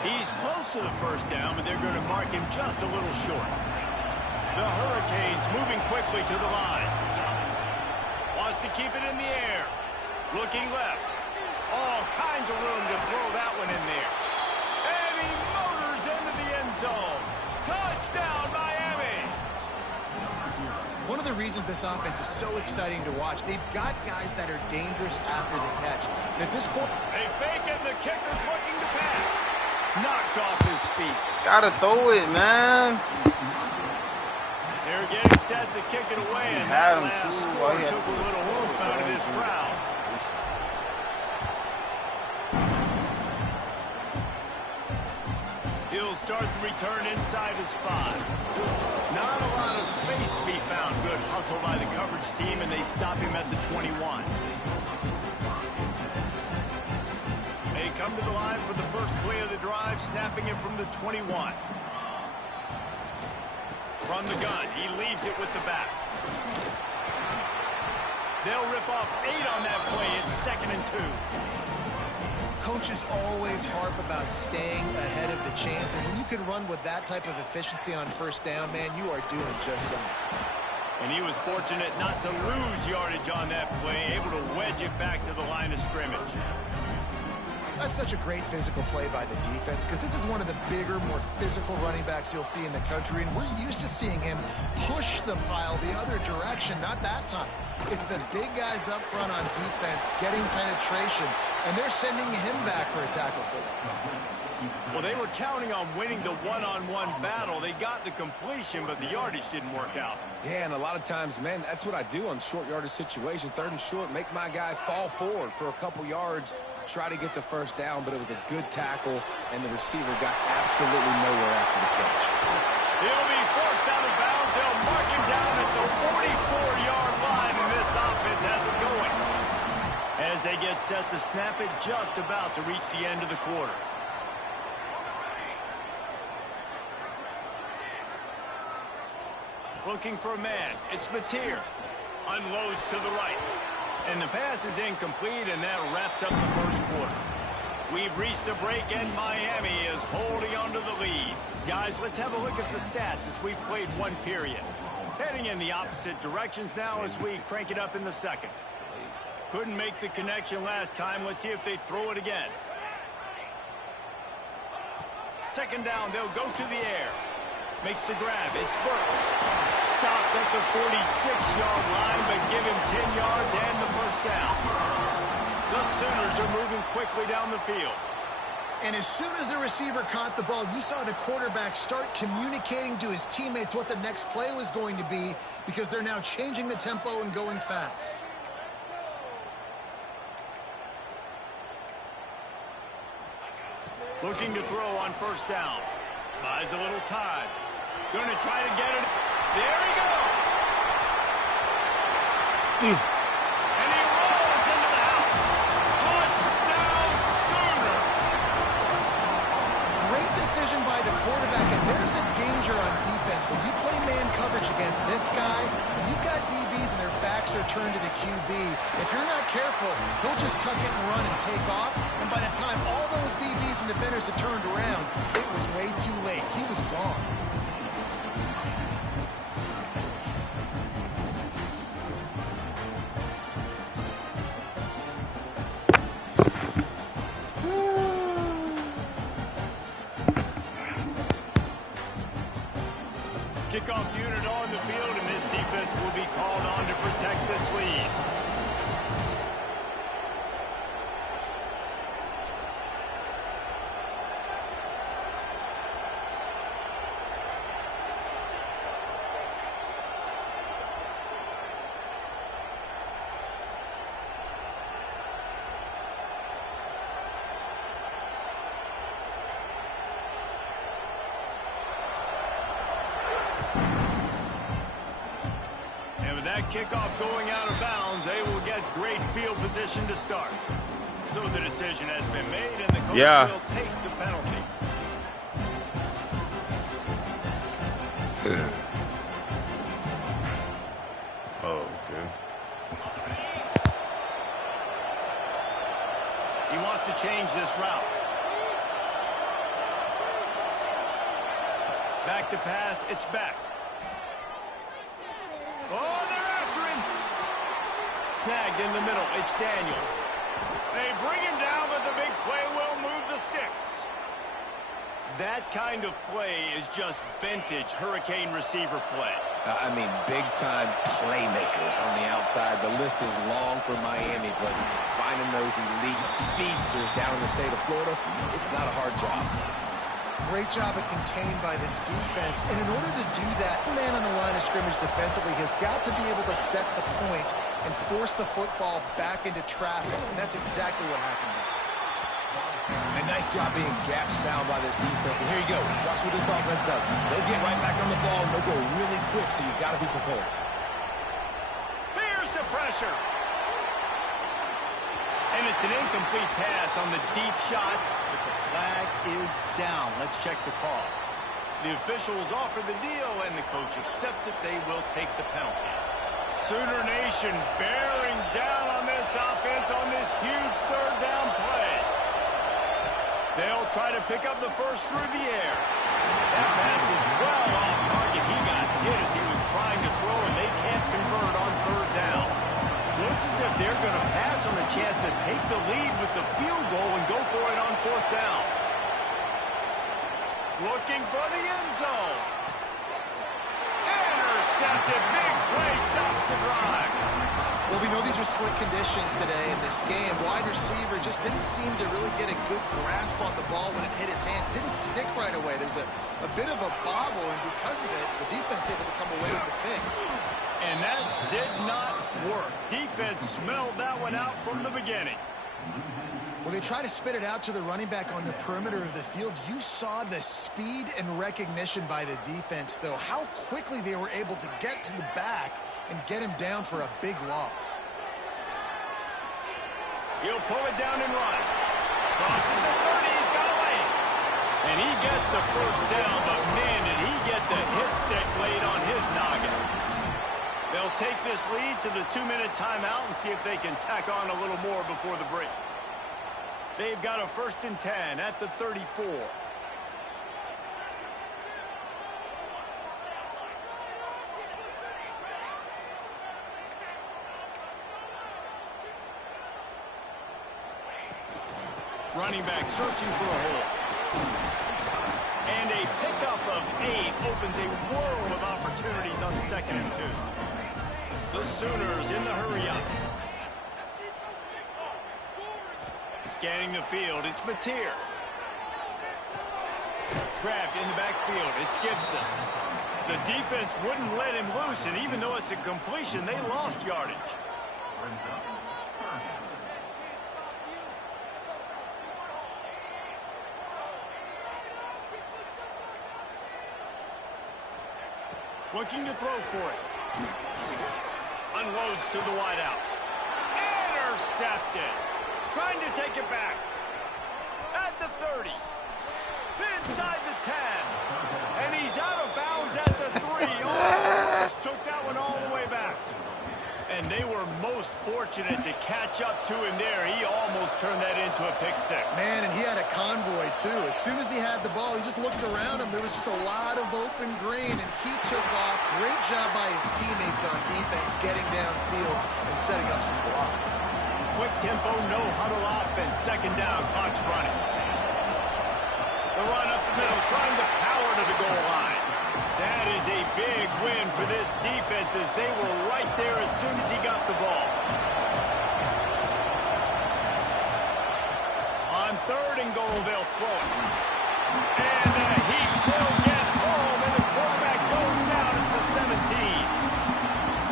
He's close to the 1st down, but they're going to mark him just a little short. The Hurricanes moving quickly to the line. Wants to keep it in the air. Looking left. All kinds of room to throw that one in there. And he motors into the end zone. Touchdown, Miami! One of the reasons this offense is so exciting to watch, they've got guys that are dangerous after the catch. And if this they fake it, the kicker's looking to pass. Knocked off his feet. Gotta throw it, man. They're getting set to kick it away, and that last score He took a little oomph out of this crowd. He'll start the return inside his 5. Not a lot of space to be found. Good hustle by the coverage team, and they stop him at the 21. They come to the line for the 1st play of the drive, snapping it from the 21. From the gun, he leaves it with the back. They'll rip off 8 on that play. It's 2nd and 2. Coaches always harp about staying ahead of the chance, and when you can run with that type of efficiency on 1st down, man, you are doing just that. And he was fortunate not to lose yardage on that play, able to wedge it back to the line of scrimmage. That's such a great physical play by the defense because this is one of the bigger, more physical running backs you'll see in the country, and we're used to seeing him push the pile the other direction, not that time. It's the big guys up front on defense getting penetration, and they're sending him back for a tackle for that. Well, they were counting on winning the one-on-one battle. They got the completion, but the yardage didn't work out. Yeah, and a lot of times, man, that's what I do on short yardage situation. 3rd and short, make my guy fall forward for a couple yards, try to get the first down, but it was a good tackle, and the receiver got absolutely nowhere after the catch. He'll be forced out of bounds. They'll mark him down at the 44-yard line, and this offense has it going. As they get set to snap it, just about to reach the end of the quarter. Looking for a man. It's Mateer. Unloads to the right. And the pass is incomplete, and that wraps up the first quarter. We've reached a break, and Miami is holding on to the lead. Guys, let's have a look at the stats as we've played one period. Heading in the opposite directions now as we crank it up in the second. Couldn't make the connection last time. Let's see if they throw it again. Second down, they'll go to the air. Makes the grab. It's Burks. Stopped at the 46-yard line, but give him 10 yards and the first down. The Sooners are moving quickly down the field. And as soon as the receiver caught the ball, you saw the quarterback start communicating to his teammates what the next play was going to be because they're now changing the tempo and going fast. Looking to throw on first down. Buys a little time. Going to try to get it. There he goes. And he rolls into the house. Touchdown, Sooners. Great decision by the quarterback, and there's a danger on defense. When you play man coverage against this guy, you've got DBs and their backs are turned to the QB. If you're not careful, he'll just tuck it and run and take off. And by the time all those DBs and defenders had turned around, it was way too late. He was gone. Kickoff unit on the field, and this defense will be called on to protect this lead. Kickoff going out of bounds. They will get great field position to start. So the decision has been made, and the coach will take the penalty. Oh, okay. He wants to change this route. Back to pass. It's back. Oh, they're after him. Snagged in the middle. It's Daniels. They bring him down, but the big play will move the sticks. That kind of play is just vintage Hurricane receiver play. I mean, big-time playmakers on the outside. The list is long for Miami, but finding those elite speedsters down in the state of Florida, it's not a hard job. Great job of contained by this defense. And in order to do that, the man on the line of scrimmage defensively has got to be able to set the point and force the football back into traffic. And that's exactly what happened. A nice job being gap sound by this defense. And here you go. Watch what this offense does. They'll get right back on the ball, and they'll go really quick, so you've got to be prepared. Here's the pressure. And it's an incomplete pass on the deep shot. But the flag is down. Let's check the call. The officials offer the deal, and the coach accepts it. They will take the penalty. Sooner Nation bearing down on this offense on this huge third down play. They'll try to pick up the first through the air. That pass is well off target. He got hit as he was trying to throw, and they can't convert on third down. Looks as if they're going to pass on the chance to take the lead with the field goal and go for it going for the end zone. Intercepted. Big play stops the drive. Well, we know these are slick conditions today in this game. Wide receiver just didn't seem to really get a good grasp on the ball when it hit his hands. Didn't stick right away. There's a bit of a bobble, and because of it, the defense able to come away with the pick. And that did not work. Defense smelled that one out from the beginning. Well, they try to spit it out to the running back on the perimeter of the field. You saw the speed and recognition by the defense, though, how quickly they were able to get to the back and get him down for a big loss. He'll pull it down and run. Crosses the 30, he's got away. And he gets the first down, but man, did he get the hit stick laid on his noggin. They'll take this lead to the 2-minute timeout and see if they can tack on a little more before the break. They've got a 1st and 10 at the 34. Running back searching for a hole. And a pickup of 8 opens a world of opportunities on 2nd and 2. The Sooners in the hurry-up. Scanning the field, it's Mateer. Grabbed in the backfield, it's Gibson. The defense wouldn't let him loose, and even though it's a completion, they lost yardage. Looking to throw for it. Unloads to the wideout. Intercepted. Trying to take it back. At the 30. Inside the 10. And he's out of bounds at the 3. Almost took that one all the way back. And they were most fortunate to catch up to him there. He almost turned that into a pick six. Man, and he had a convoy, too. As soon as he had the ball, he just looked around him. There was just a lot of open green, and he took off. Great job by his teammates on defense, getting downfield and setting up some blocks. Quick tempo, no huddle offense. 2nd down, clock's running. The run up the middle, trying to power to the goal line. That is a big win for this defense as they were right there as soon as he got the ball. On 3rd and goal, they'll throw it. And he will get home, and the quarterback goes down at the 17.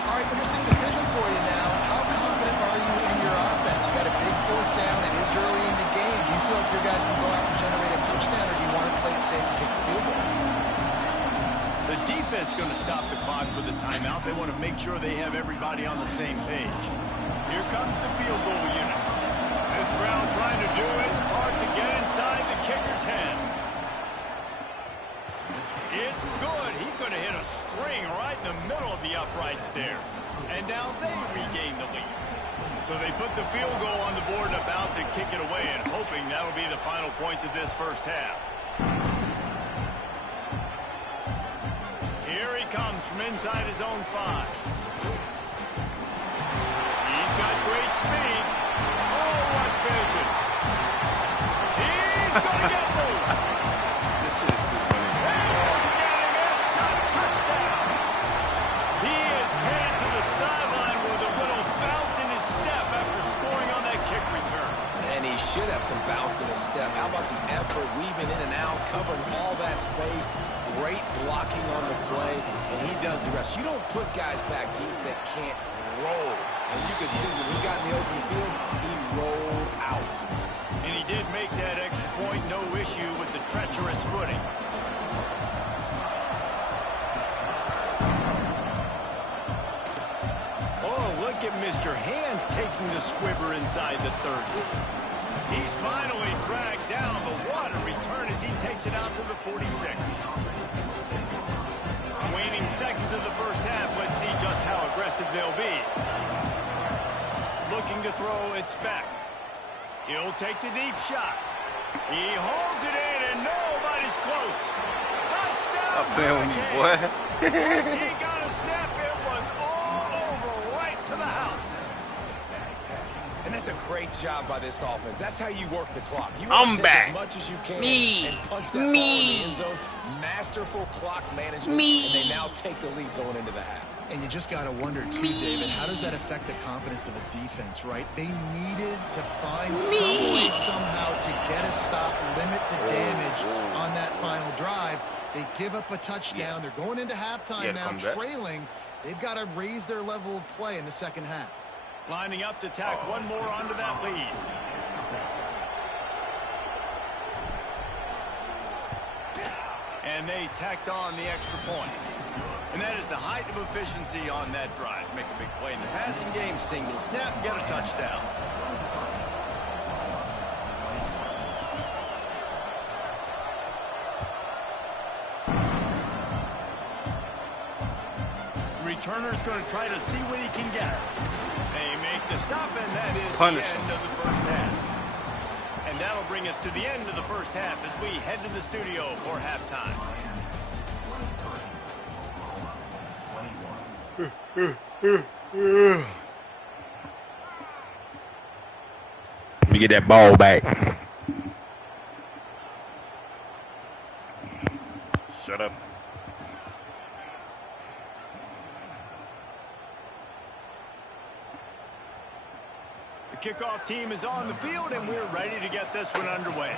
All right, interesting decision for you now. How confident are you in your offense? You got a big 4th down. It is early in the game. Do you feel like your guys can go out and generate a touchdown, or do you want to play it safe and kick the field goal? The defense going to stop the clock with a timeout. They want to make sure they have everybody on the same page. Here comes the field goal unit. This ground trying to do its part to get inside the kicker's head. It's good. He could have hit a string right in the middle of the uprights there. And now they regain the lead. So they put the field goal on the board and about to kick it away and hoping that'll be the final points of this 1st half. Comes from inside his own 5. He's got great speed. Oh, what vision. He's going to get loose. This is too funny. Getting it. It's a touchdown. He is headed to the sideline with a little bounce in his step after scoring on that kick return. And he should have some bounce in his step. How about the effort, weaving in and out, covering all that space. Great blocking on the play, and he does the rest. You don't put guys back deep that can't roll. And you could see when he got in the open field, he rolled out. And he did make that extra point, no issue with the treacherous footing. Oh, look at Mr. Hands taking the squibber inside the 30. He's finally dragged down. The water return as he takes it out to the 46. Waning seconds of the 1st half. Let's see just how aggressive they'll be. Looking to throw, it's back. He'll take the deep shot. He holds it in, and nobody's close. Touchdown! I'm playing with you, boy. Once he got a step, it was all over right to the house. And That's a great job by this offense. That's how you work the clock. You I'm want to take back. as much as you can Me. and punch that ball in the end zone. Masterful clock management. And they now take the lead going into the half. And you just got to wonder, too, David, how does that affect the confidence of a defense, right? They needed to find some way, somehow, to get a stop, limit the damage on that final drive. They give up a touchdown. They're going into halftime now, trailing. They've got to raise their level of play in the second half. Lining up to tack one more onto that lead. And they tacked on the extra point. And that is the height of efficiency on that drive. Make a big play in the passing game, single snap, get a touchdown. Returner's going to try to see what he can get. They make the stop, and that is the end of the first half. And that'll bring us to the end of the first half as we head to the studio for halftime. Let me get that ball back. Shut up. The kickoff team is on the field, and we're ready to get this one underway.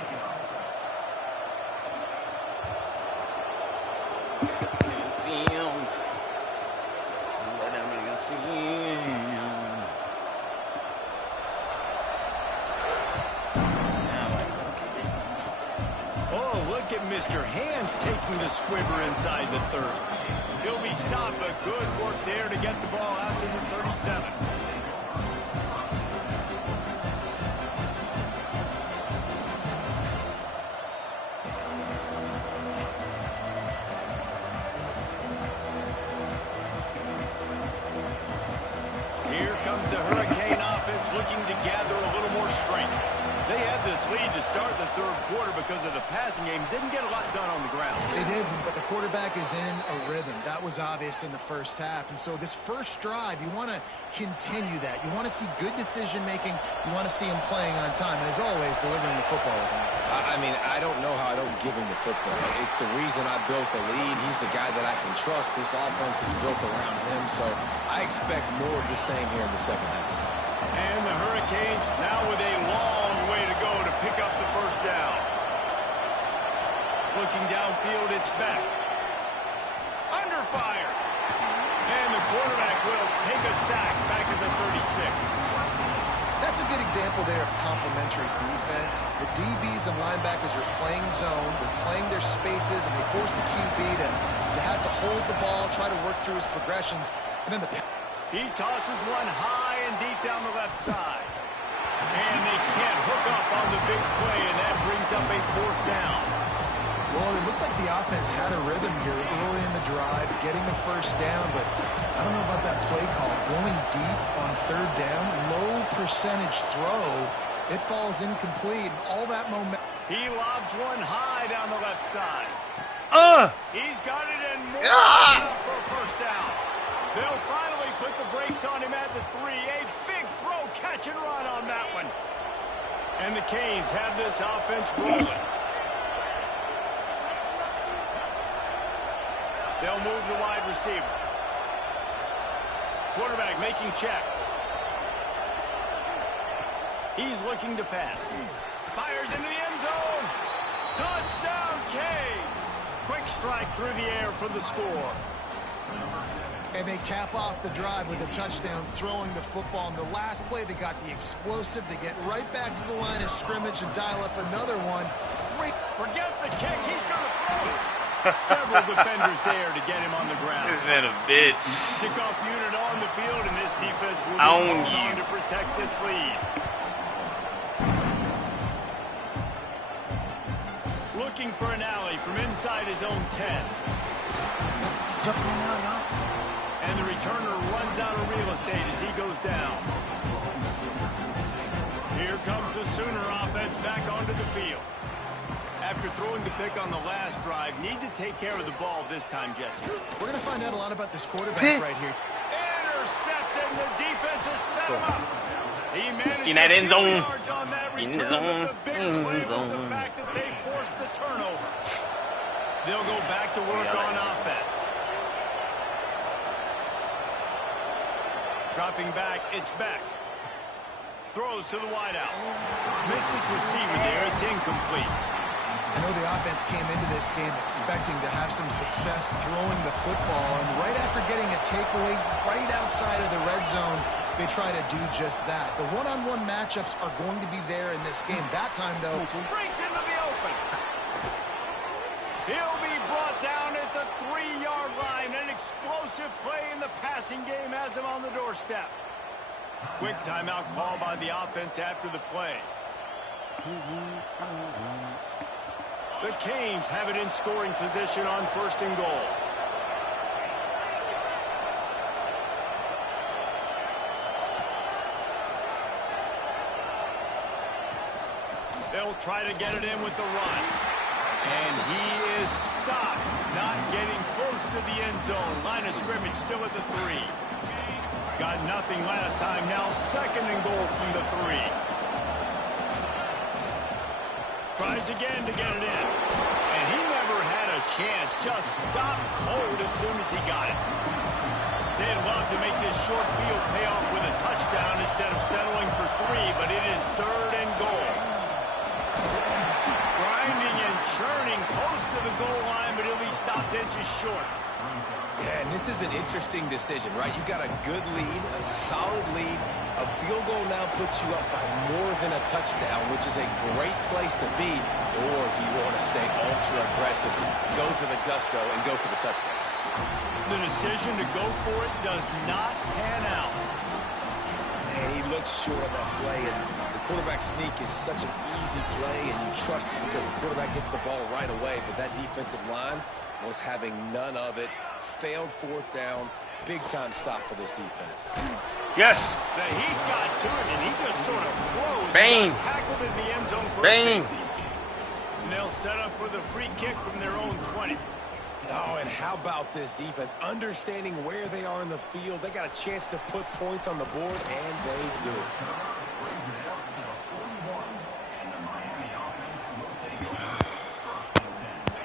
Oh, look at Mr. Hands taking the squibber inside the 30. He'll be stopped, but good work there to get the ball out to the 37. Here comes the Hurricane offense looking to gather a little more strength. They had this lead to start the third quarter because of the passing game. Didn't get a lot done on the ground. They did, but the quarterback is in a rhythm. That was obvious in the first half. And so this first drive, you want to continue that. You want to see good decision-making. You want to see him playing on time. And as always, delivering the football with that. I mean, I don't know how I don't give him the football. It's the reason I built the lead. He's the guy that I can trust. This offense is built around him, so I expect more of the same here in the second half. And the Hurricanes now with a long way to go to pick up the first down. Looking downfield, it's Beck. Under fire. And the quarterback will take a sack back at the 36. That's a good example there of complementary defense. The DBs and linebackers are playing zone. They're playing their spaces, and they force the QB to have to hold the ball, try to work through his progressions. And then he tosses one high and deep down the left side. And they can't hook up on the big play, and that brings up a fourth down. Well, it looked like the offense had a rhythm here early in the drive, getting a first down, but I don't know about that play call. Going deep on third down, low percentage throw, it falls incomplete, and all that momentum. He lobs one high down the left side. He's got it in more than enough for a first down. They'll finally put the brakes on him at the 3. A big throw, catch and run on that one. And the Canes have this offense rolling. They'll move the wide receiver. Quarterback making checks. He's looking to pass. Fires into the end zone. Touchdown, Canes. Quick strike through the air for the score. And they cap off the drive with a touchdown, throwing the football. In the last play, they got the explosive. They get right back to the line of scrimmage and dial up another one. Great. Forget the kick. He's going to throw it. Several defenders there to get him on the ground. This man a bitch. Kickoff unit on the field, and this defense will be holding on to protect this lead. Looking for an alley from inside his own 10. And the returner runs out of real estate as he goes down. Here comes the Sooner offense back onto the field. After throwing the pick on the last drive, need to take care of the ball this time, Jesse. We're going to find out a lot about this quarterback right here. Intercepted. The defense has set him up. He managed in that end zone. yards on that In return, the zone. but the big In play the was the zone. fact that they forced the turnover. They'll go back to work on offense. Dropping back, it's Beck. Throws to the wideout. Misses receiver there, it's incomplete. I know the offense came into this game expecting to have some success throwing the football, and right after getting a takeaway right outside of the red zone, they try to do just that. The one-on-one matchups are going to be there in this game. That time, though, Breaks into the open. He'll be brought down at the 3-yard line. An explosive play in the passing game has him on the doorstep. Quick timeout call by the offense after the play. The Canes have it in scoring position on 1st and goal. They'll try to get it in with the run. And he is stopped, not getting close to the end zone. Line of scrimmage still at the 3. Got nothing last time. Now 2nd and goal from the 3. Tries again to get it in. And he never had a chance. Just stopped cold as soon as he got it. They'd love to make this short field pay off with a touchdown instead of settling for 3, but it is 3rd and goal. Grinding and churning close to the goal line, but he'll be stopped inches short. Yeah, and this is an interesting decision, right? You got a good lead, a solid lead. A field goal now puts you up by more than a touchdown, which is a great place to be. Or do you want to stay ultra aggressive, go for the gusto, and go for the touchdown? The decision to go for it does not pan out. Yeah, he looks short on that play, and the quarterback sneak is such an easy play, and you trust it because the quarterback gets the ball right away. But that defensive line was having none of it. Failed 4th down. Big-time stop for this defense. Yes. The heat got to it, and he just sort of froze. Bang. And got tackled in the end zone for Bang. a safety. And they'll set up for the free kick from their own 20. Oh, and how about this defense? Understanding where they are in the field. They got a chance to put points on the board, and they do.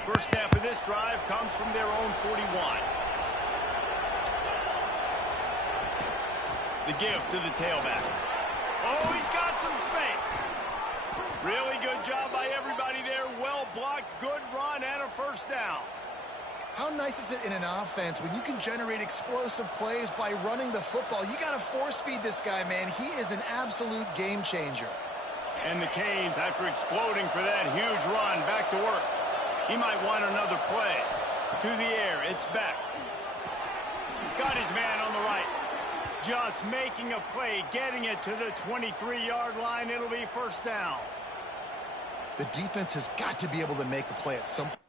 First snap of this drive comes from their own 41. The give to the tailback. Oh, he's got some space. Really good job by everybody there. Well blocked, good run, and a 1st down. how nice is it in an offense when you can generate explosive plays by running the football? You got to force feed this guy, man. He is an absolute game changer. And the Canes, after exploding for that huge run, back to work. He might want another play. To the air, it's Beck. Got his man on the right. Just making a play, getting it to the 23-yard line. It'll be 1st down. The defense has got to be able to make a play at some point.